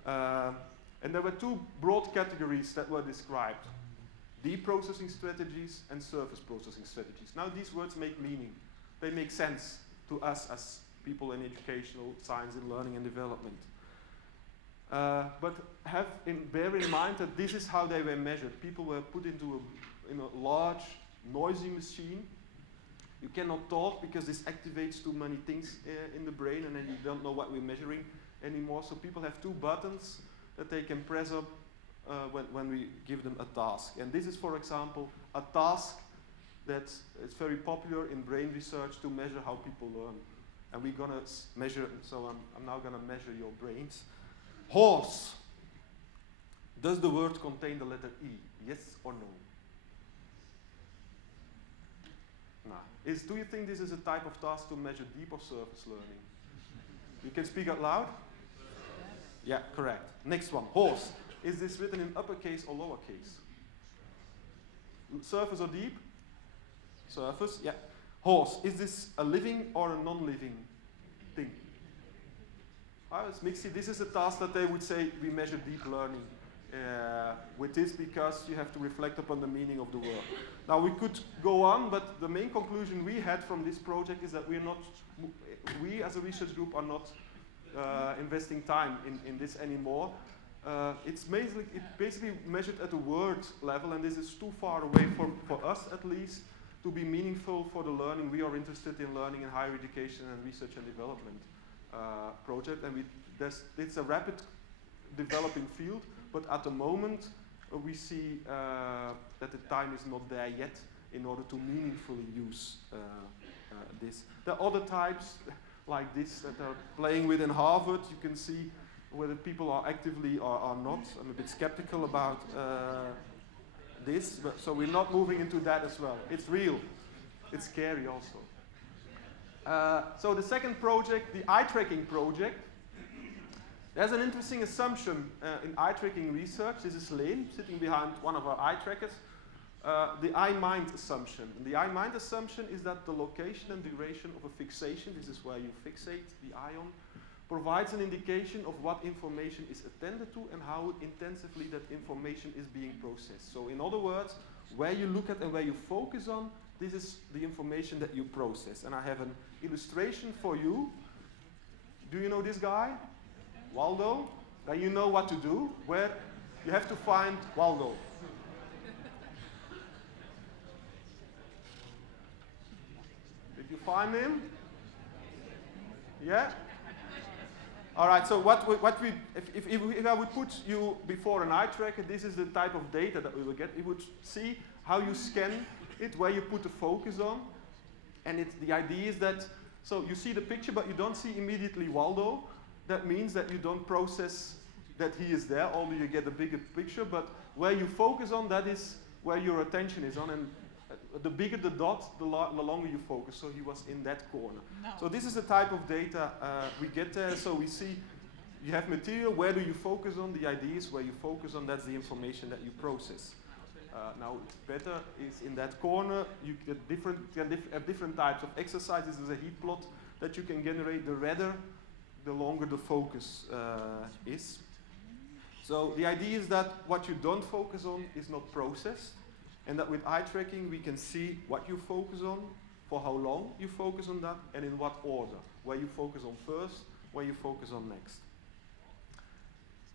And there were 2 broad categories that were described: deep processing strategies and surface processing strategies. Now these words make meaning. They make sense to us as people in educational science and learning and development. But bear in mind that this is how they were measured. People were put into a large, noisy machine. You cannot talk because this activates too many things in the brain, and then you don't know what we're measuring anymore. So people have 2 buttons that they can press up when we give them a task. And this is, for example, a task that is very popular in brain research to measure how people learn. And we're gonna measure, so I'm now gonna measure your brains. Horse. Does the word contain the letter E? Yes or no? No. Do you think this is a type of task to measure deep or surface learning? You can speak out loud? Yeah, correct. Next one. Horse. Is this written in uppercase or lowercase? Surface or deep? Surface, yeah. Horse. Is this a living or a non-living thing? It's mixy. This is a task that they would say we measure deep learning with this, because you have to reflect upon the meaning of the word. Now we could go on, but the main conclusion we had from this project is that we as a research group are not investing time in this anymore. It's basically measured at a word level, and this is too far away for us at least to be meaningful for the learning. We are interested in learning in higher education and research and development project, and it's a rapid developing field, but at the moment we see that the time is not there yet in order to meaningfully use this. There are other types like this that are playing with in Harvard. You can see whether people are actively or are not. I'm a bit skeptical about this, so we're not moving into that as well. It's real. It's scary also. So the second project, the eye tracking project, there's an interesting assumption in eye tracking research. This is Leen, sitting behind one of our eye trackers. The eye-mind assumption. And the eye-mind assumption is that the location and duration of a fixation, this is where you fixate the eye on, provides an indication of what information is attended to and how intensively that information is being processed. So in other words, where you look at and where you focus on, this is the information that you process. And I have an illustration for you. Do you know this guy? Waldo? Then you know what to do. Where you have to find Waldo. Did you find him? Yeah? All right, so if I would put you before an eye tracker, this is the type of data that we will get. It would see how you scan it, where you put the focus on. And the idea is that, so you see the picture, but you don't see immediately Waldo. That means that you don't process that he is there, although you get a bigger picture. But where you focus on, that is where your attention is on. And the bigger the dot, the longer you focus. So he was in that corner. No. So this is the type of data we get there. So we see you have material, where do you focus on? The idea is where you focus on, that's the information that you process. Now it's better is in that corner. You get different types of exercises. There's a heat plot that you can generate. The redder, the longer the focus is. So the idea is that what you don't focus on is not processed, and that with eye tracking we can see what you focus on, for how long you focus on that, and in what order, where you focus on first, where you focus on next.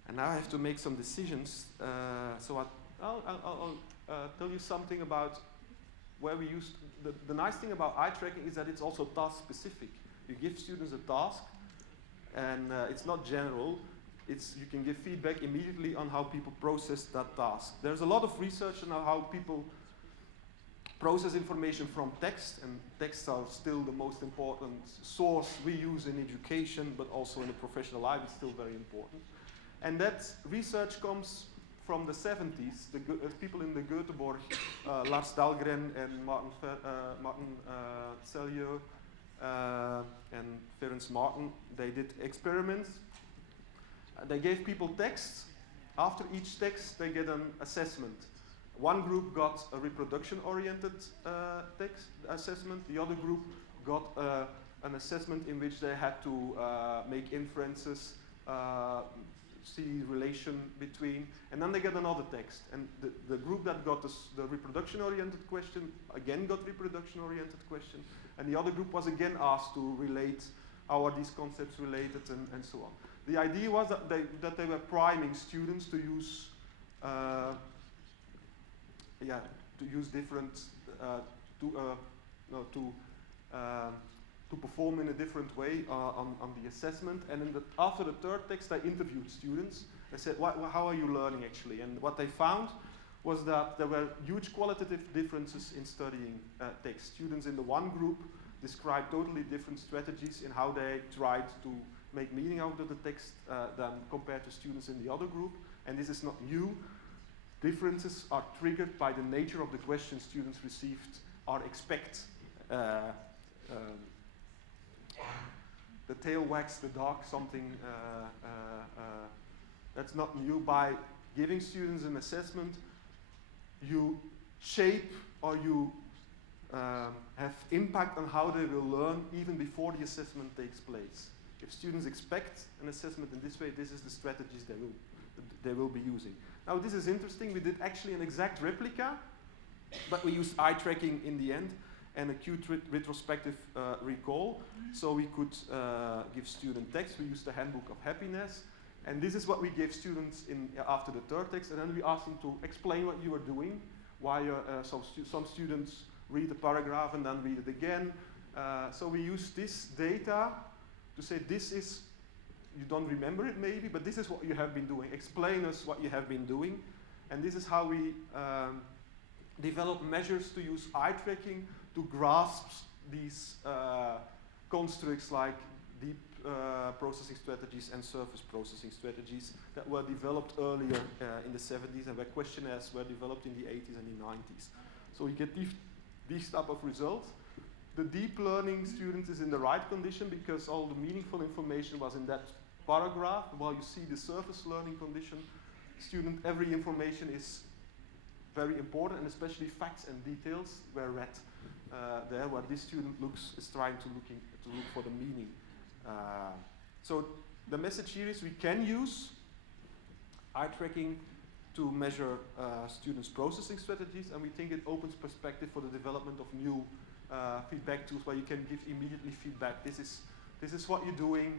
And now I have to make some decisions, so I'll tell you something about where we use, the nice thing about eye tracking is that it's also task specific. You give students a task, and it's not general. You can give feedback immediately on how people process that task. There's a lot of research on how people process information from text, and texts are still the most important source we use in education, but also in the professional life it's still very important. And that research comes from the 70s. People in the Göteborg, Lars Dahlgren and Martin Cellier and Ferenc Martin, they did experiments. They gave people texts. After each text, they get an assessment. One group got a reproduction-oriented text assessment. The other group got an assessment in which they had to make inferences, see relation between, and then they get another text. And the group that got the reproduction-oriented question again got reproduction-oriented question, and the other group was again asked to relate how are these concepts related and so on. The idea was that they were priming students to use different to perform in a different way on the assessment. And after the third text, I interviewed students. I said, how are you learning actually? And what they found was that there were huge qualitative differences in studying text. Students in the one group describe totally different strategies in how they tried to make meaning out of the text than compared to students in the other group. And this is not new. Differences are triggered by the nature of the questions students received or expect. The tail wags the dog, something that's not new. By giving students an assessment, you shape or you have impact on how they will learn even before the assessment takes place. If students expect an assessment in this way, this is the strategies they will be using. Now this is interesting. We did actually an exact replica, but we used eye tracking in the end and acute retrospective recall. So we could give student text. We used the Handbook of Happiness. And this is what we gave students after the third text. And then we asked them to explain what you were doing. Why some students read a paragraph and then read it again. So we used this data to say this is, you don't remember it maybe, but this is what you have been doing. Explain us what you have been doing. And this is how we develop measures to use eye tracking to grasp these constructs like deep processing strategies and surface processing strategies that were developed earlier in the 70s and where questionnaires were developed in the 80s and the 90s. So we get these type of results. The deep learning students is in the right condition because all the meaningful information was in that paragraph, while you see the surface learning condition student, every information is very important, and especially facts and details were read there, where this student is trying to look for the meaning. So the message here is we can use eye tracking to measure students' processing strategies, and we think it opens perspective for the development of new feedback tools where you can give immediately feedback. This is what you're doing.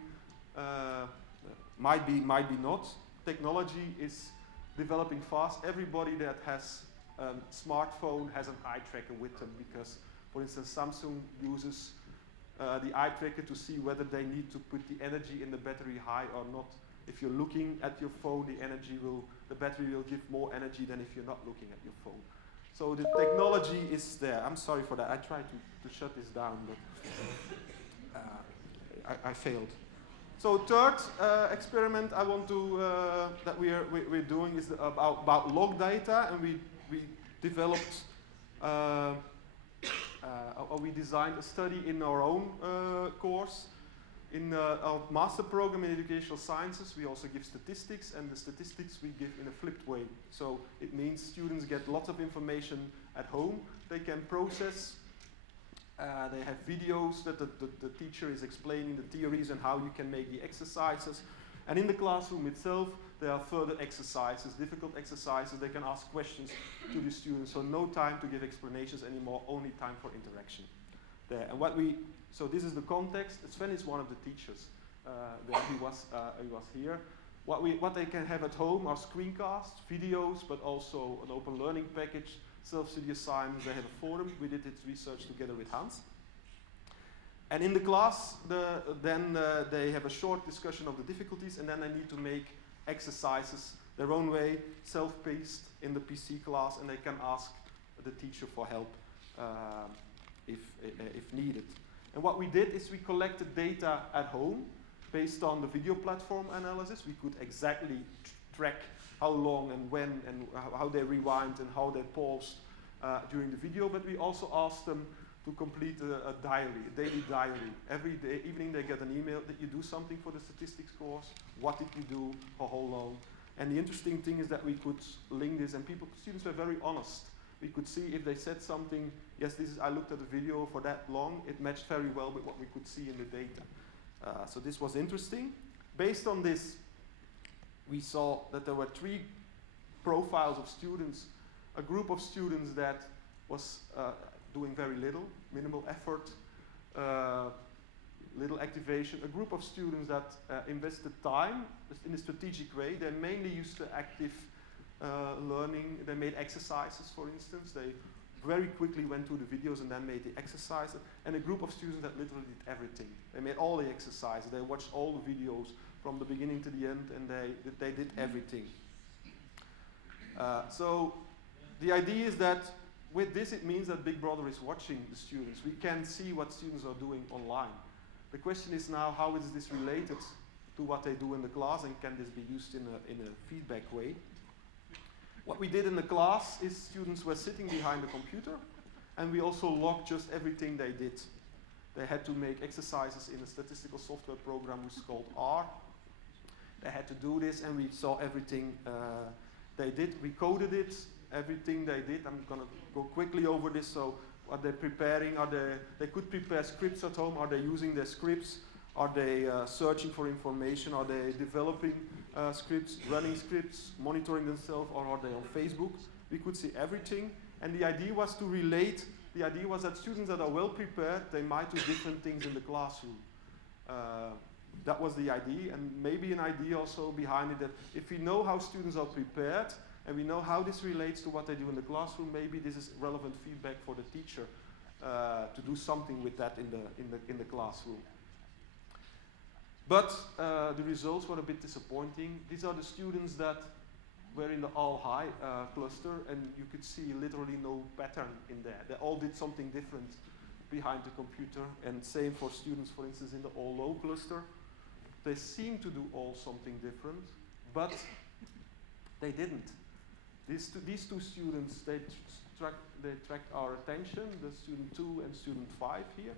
Might be not. Technology is developing fast. Everybody that has a smartphone has an eye tracker with them because, for instance, Samsung uses the eye tracker to see whether they need to put the energy in the battery high or not. If you're looking at your phone, the battery will give more energy than if you're not looking at your phone. So the technology is there. I'm sorry for that. I tried to shut this down, but I failed. So third experiment I want to that we're doing is about log data, and we developed or we designed a study in our own course. In our master program in educational sciences, we also give statistics, and the statistics we give in a flipped way. So it means students get lots of information at home. They can process. They have videos that the teacher is explaining the theories and how you can make the exercises. And in the classroom itself, there are further exercises, difficult exercises. They can ask questions to the students. So no time to give explanations anymore, only time for interaction there. And so this is the context. Sven is one of the teachers. He was here. What they can have at home are screencasts, videos, but also an open learning package, self-study assignments. They have a forum. We did this research together with Hans. And in the class, then they have a short discussion of the difficulties, and then they need to make exercises their own way, self-paced in the PC class, and they can ask the teacher for help if needed. And what we did is we collected data at home based on the video platform analysis. We could exactly track how long and when and how they rewind and how they paused during the video, but we also asked them to complete a daily diary. Every day, evening they get an email that you do something for the statistics course, what did you do, for how long. And the interesting thing is that we could link this, and students were very honest. We could see if they said something, yes, I looked at the video for that long, it matched very well with what we could see in the data. So this was interesting. Based on this, we saw that there were 3 profiles of students. A group of students that was doing very little, minimal effort, little activation. A group of students that invested time in a strategic way. They mainly used the active learning. They made exercises, for instance. They very quickly went through the videos and then made the exercises. And a group of students that literally did everything. They made all the exercises. They watched all the videos from the beginning to the end, and they did everything. So the idea is that with this, it means that Big Brother is watching the students. We can see what students are doing online. The question is now, how is this related to what they do in the class, and can this be used in a feedback way? What we did in the class is students were sitting behind the computer, and we also logged just everything they did. They had to make exercises in a statistical software program which is called R. They had to do this, and we saw everything they did. We coded it, everything they did. I'm going to go quickly over this. So are they preparing? They could prepare scripts at home. Are they using their scripts? Are they searching for information? Are they developing scripts, running scripts, monitoring themselves, or are they on Facebook? We could see everything. And the idea was to relate. The idea was that students that are well prepared, they might do different things in the classroom. That was the idea, and maybe an idea also behind it that if we know how students are prepared, and we know how this relates to what they do in the classroom, maybe this is relevant feedback for the teacher to do something with that in the classroom. But the results were a bit disappointing. These are the students that were in the all-high cluster, and you could see literally no pattern in there. They all did something different behind the computer, and same for students, for instance, in the all-low cluster. They seem to do all something different, but they didn't. These two students, they tracked our attention, the student 2 and student 5 here.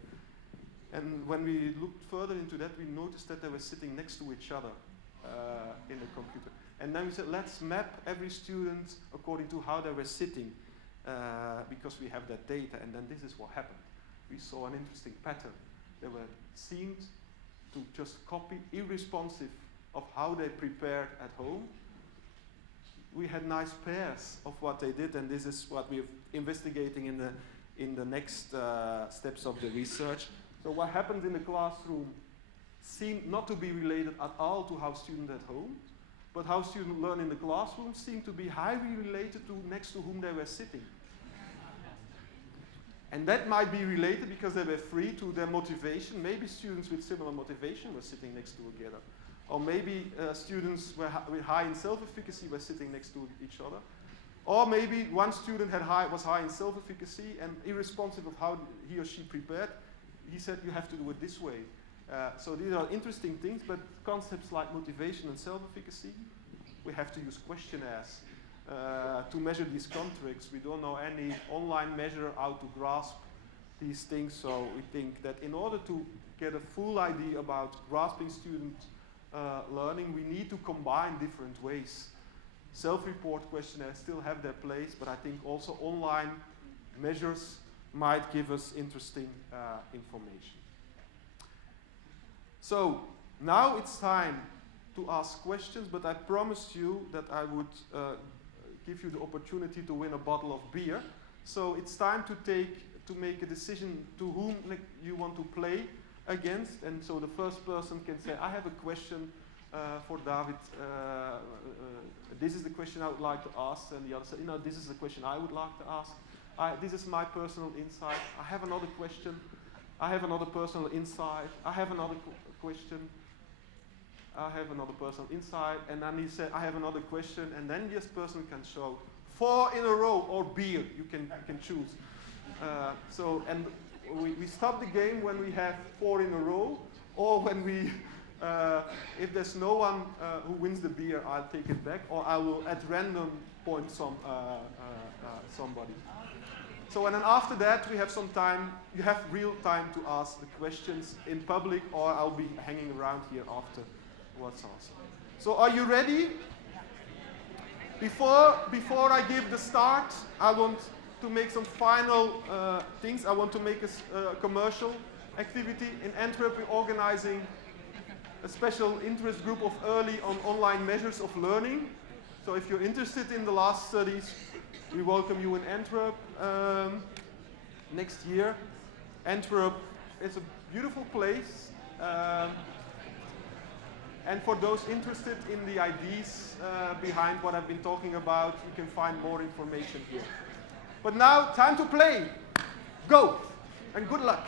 And when we looked further into that, we noticed that they were sitting next to each other in the computer. And then we said, let's map every student according to how they were sitting, because we have that data. And then this is what happened. We saw an interesting pattern. They were seemed to just copy, irresponsive of how they prepared at home. We had nice pairs of what they did, and this is what we're investigating in the next steps of the research. So what happened in the classroom seemed not to be related at all to how students at home, but how students learn in the classroom seemed to be highly related to next to whom they were sitting. And that might be related because they were free to their motivation. Maybe students with similar motivation were sitting next to together. Or maybe students with high in self-efficacy were sitting next to each other. Or maybe one student was high in self-efficacy, and irresponsive of how he or she prepared, he said, you have to do it this way. So these are interesting things, but concepts like motivation and self-efficacy, we have to use questionnaires to measure these contracts. We don't know any online measure how to grasp these things, so we think that in order to get a full idea about grasping student learning, we need to combine different ways. Self-report questionnaires still have their place, but I think also online measures might give us interesting information. So now it's time to ask questions, but I promised you that I would give you the opportunity to win a bottle of beer. So it's time to make a decision to whom you want to play against. And so the first person can say, I have a question for David. This is the question I would like to ask. And the other said, this is the question I would like to ask. This is my personal insight. I have another question. I have another personal insight. I have another question. I have another personal insight. And then he said, I have another question. And then this person can show 4 in a row or beer. You can choose. And we stop the game when we have 4 in a row, or when we, if there's no one who wins the beer, I'll take it back, or I will at random point somebody. So, and then after that, we have some time, you have real time to ask the questions in public, or I'll be hanging around here after what's awesome. So are you ready? Before I give the start, I want to make some final things. I want to make a commercial activity. In Antwerp, we're organizing a special interest group of early on online measures of learning. So if you're interested in the last studies, we welcome you in Antwerp next year. Antwerp is a beautiful place. And for those interested in the ideas behind what I've been talking about, you can find more information here. But now, time to play. Go, and good luck.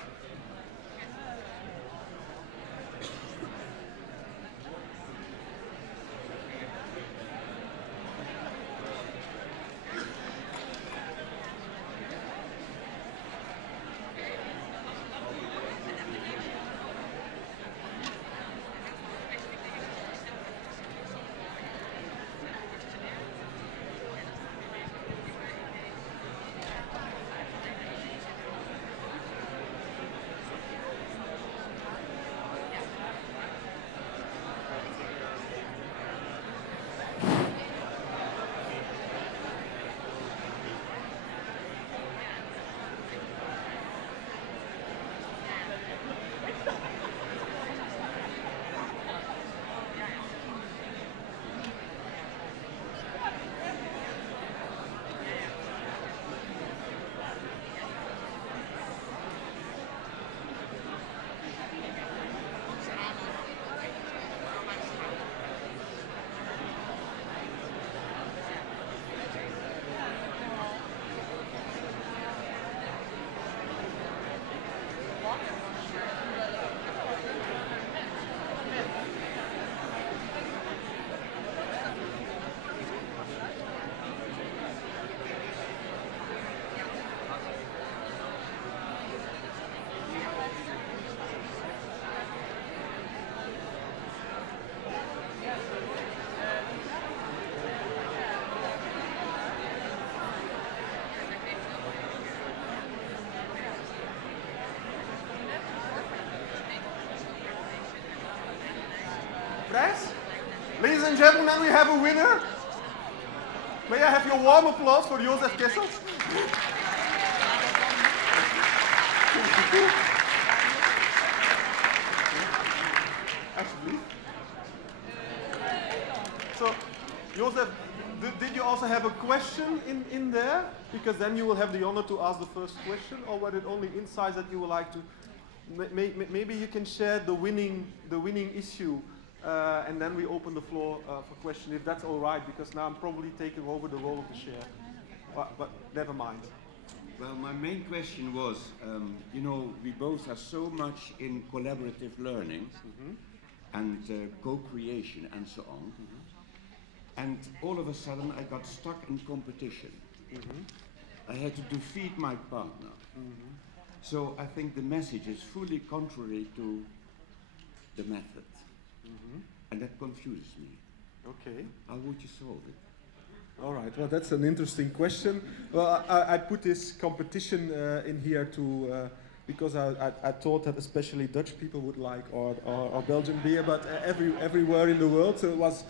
Prijs? Ladies and gentlemen, we have a winner. May I have your warm applause for Jozef Kessels? Alsjeblieft. So, Jozef, did you also have a question in there? Because then you will have the honor to ask the first question, or were it only insights that you would like to? Maybe you can share the winning issue, and then we open the floor for questions, if that's all right. Because now I'm probably taking over the role of the chair, but never mind. Well, my main question was, you know, we both are so much in collaborative learning and co-creation and so on. And all of a sudden I got stuck in competition. I had to defeat my partner. So I think the message is fully contrary to the method. And that confuses me. Okay. How would you solve it? All right, well, that's an interesting question. Well, I put this competition in here to, because I thought that especially Dutch people would like or Belgian beer, but everywhere in the world, so it was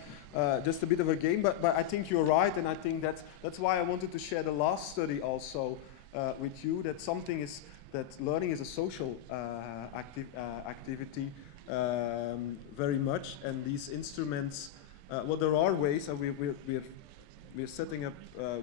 just a bit of a game, but I think you're right, and I think that's why I wanted to share the last study also with you, that learning is a social activity very much, and these instruments, well, there are ways, and we're setting up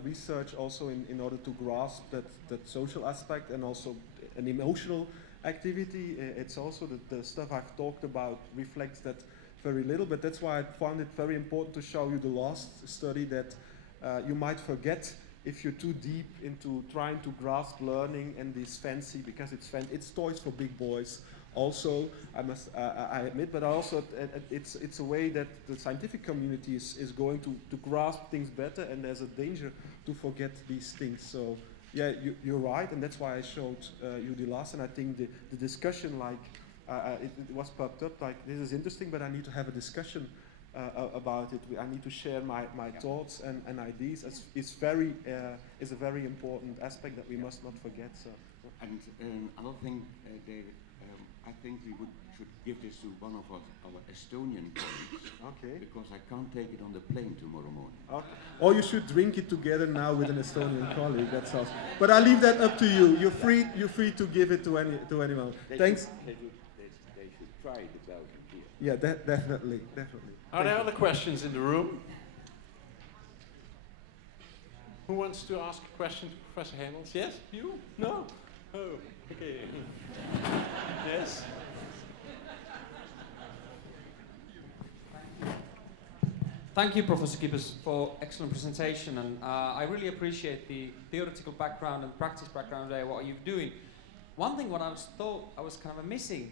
research also in order to grasp that social aspect and also an emotional activity. It's also the stuff I've talked about reflects that very little, but that's why I found it very important to show you the last study that you might forget if you're too deep into trying to grasp learning and this fancy, because it's toys for big boys. Also, I admit, but also it's a way that the scientific community is going to grasp things better, and there's a danger to forget these things. So, yeah, you're right, and that's why I showed you the last. And I think the discussion, like it was popped up, like this is interesting, but I need to have a discussion about it. I need to share my thoughts and ideas. It's a very important aspect that we must not forget. So. And another thing, David. I think we should give this to one of our Estonian colleagues. Okay. Because I can't take it on the plane tomorrow morning. Okay. Or you should drink it together now with an Estonian colleague. That's awesome. But I leave that up to you. You're free to give it to anyone. Thanks. They should try the Belgian beer. Yeah, definitely. Are there other questions in the room? Who wants to ask a question to Professor Hamels? Yes? You? No? Oh, okay. Yes? Thank you, Professor Gijbels, for excellent presentation, and I really appreciate the theoretical background and practice background there, what you're doing. One thing what I was kind of missing,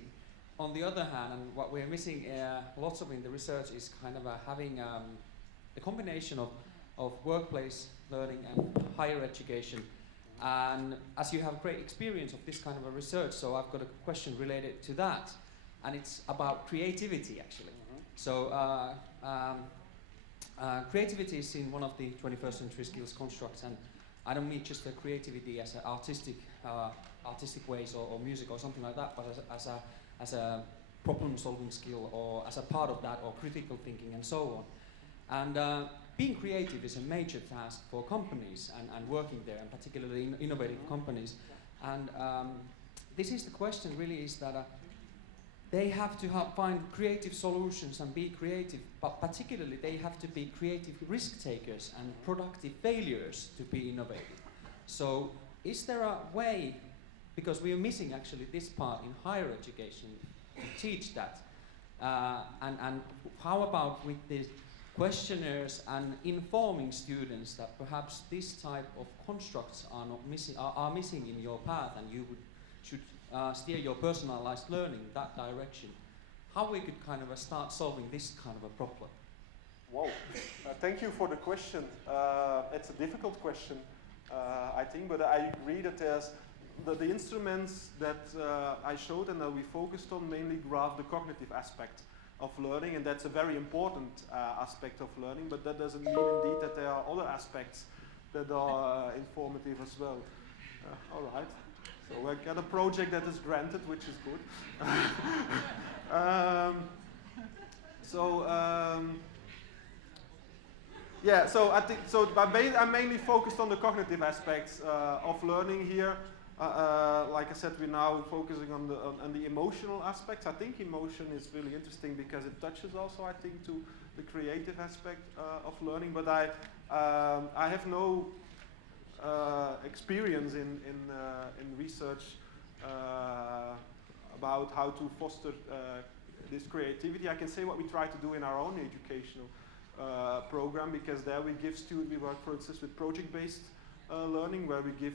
on the other hand, and what we're missing lots of in the research is kind of having a combination of workplace learning and higher education. And as you have great experience of this kind of a research, so I've got a question related to that, and it's about creativity actually. So creativity is in one of the 21st century skills constructs, and I don't mean just the creativity as an artistic ways or music or something like that, but as a problem solving skill or as a part of that, or critical thinking and so on. And being creative is a major task for companies and working there, and particularly innovative companies. And this is the question really, is that they have to find creative solutions and be creative, but particularly they have to be creative risk takers and productive failures to be innovative. So is there a way, because we are missing actually this part in higher education, to teach that? And how about with the questionnaires and informing students that perhaps this type of constructs are missing in your path, and you should steer your personalized learning that direction? How we could kind of start solving this kind of a problem? Wow, thank you for the question. It's a difficult question, I think, but I agree that there's the instruments that I showed and that we focused on mainly grasp the cognitive aspect of learning, and that's a very important aspect of learning, but that doesn't mean indeed that there are other aspects that are informative as well. All right, so we got a project that is granted, which is good. So yeah, so I think so. I'm mainly focused on the cognitive aspects of learning here. Like I said, we're now focusing on the emotional aspects. I think emotion is really interesting because it touches also, I think, to the creative aspect of learning. But I have no experience in research about how to foster this creativity. I can say what we try to do in our own educational program, because there we work, for instance, with project-based learning, where we give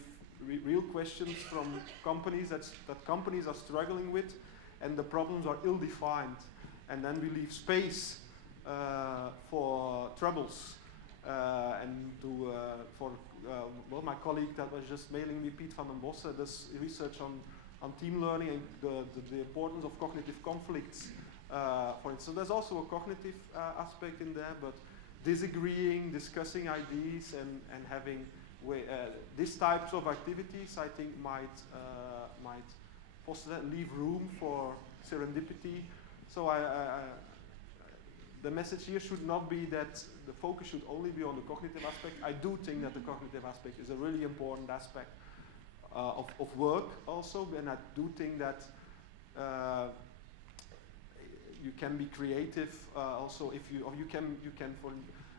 real questions from companies that companies are struggling with, and the problems are ill-defined, and then we leave space for troubles and to well, my colleague that was just mailing me, Piet van den Bossen, does research on team learning and the importance of cognitive conflicts. For instance, there's also a cognitive aspect in there, but disagreeing, discussing ideas, and having these types of activities, I think, might foster that, leave room for serendipity. So the message here should not be that the focus should only be on the cognitive aspect. I do think that the cognitive aspect is a really important aspect of work also, and I do think that you can be creative also if you can for.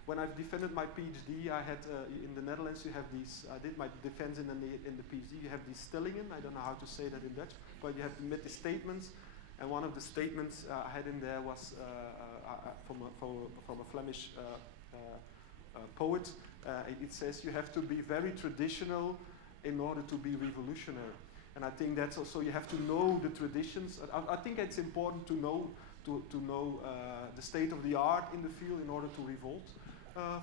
When I've defended my PhD, I had in the Netherlands. You have these. I did my defense in the PhD. You have these stellingen. I don't know how to say that in Dutch, but you have to make the statements. And one of the statements I had in there was from a Flemish poet. It says you have to be very traditional in order to be revolutionary. And I think that's also, you have to know the traditions. I think it's important to know the state of the art in the field in order to revolt,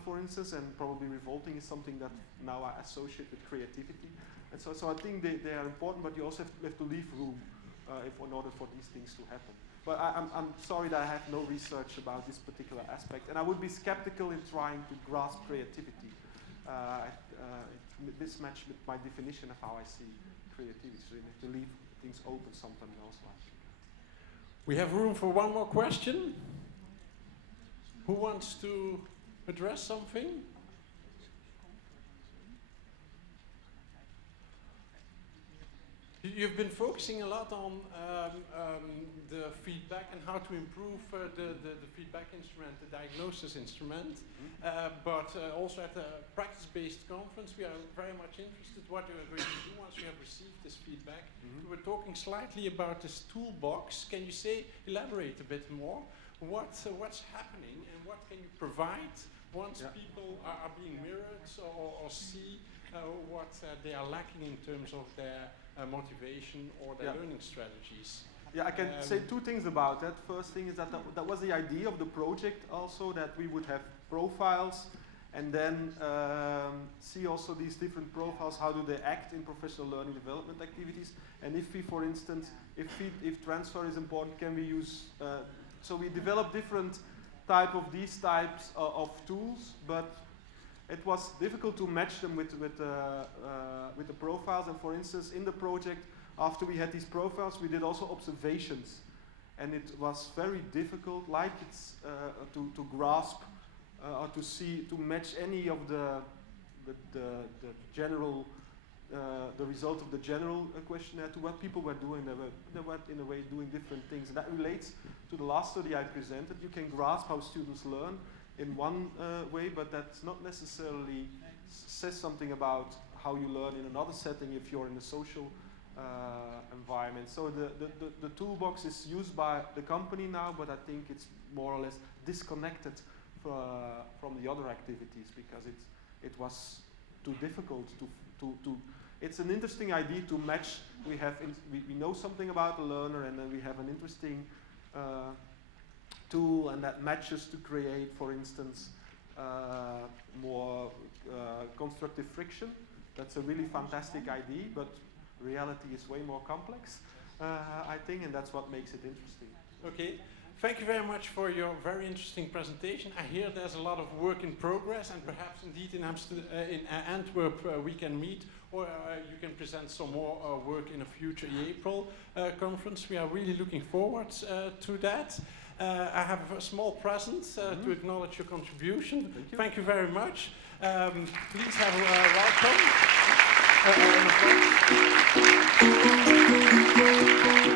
for instance. And probably revolting is something that now I associate with creativity. And so I think they are important, but you also have to leave room in order for these things to happen. But I'm sorry that I have no research about this particular aspect, and I would be skeptical in trying to grasp creativity. It mismatched with my definition of how I see creativity. So you have to leave things open sometimes also. We have room for one more question. Who wants to address something? You've been focusing a lot on the feedback and how to improve the feedback instrument, the diagnosis instrument, but also at the practice-based conference we are very much interested in what you are going to do once you have received this feedback. We were talking slightly about this toolbox. Can you elaborate a bit more? What's happening and what can you provide once people are being mirrored or see what they are lacking in terms of their motivation or their learning strategies? Yeah, I can say two things about that. First thing is that was the idea of the project also, that we would have profiles and then see also these different profiles, how do they act in professional learning development activities. And if we, for instance, if transfer is important, can we use, so we develop different these types of tools, but it was difficult to match them with the profiles. And for instance, in the project, after we had these profiles, we did also observations, and it was very difficult, to grasp or to match any of the general the result of the general questionnaire to what people were doing. They were in a way doing different things, and that relates to the last study I presented. You can grasp how students learn in one way, but that's not necessarily says something about how you learn in another setting if you're in a social environment. So the toolbox is used by the company now, but I think it's more or less disconnected from the other activities because it was too difficult to it's an interesting idea to match. We know something about the learner, and then we have an interesting tool, and that matches to create, for instance, more constructive friction. That's a really fantastic idea, but reality is way more complex, I think, and that's what makes it interesting. Okay, thank you very much for your very interesting presentation. I hear there's a lot of work in progress, and perhaps indeed in Antwerp we can meet, or you can present some more work in a future EAPRIL conference. We are really looking forward to that. I have a small present to acknowledge your contribution. Thank you very much. Please have a welcome.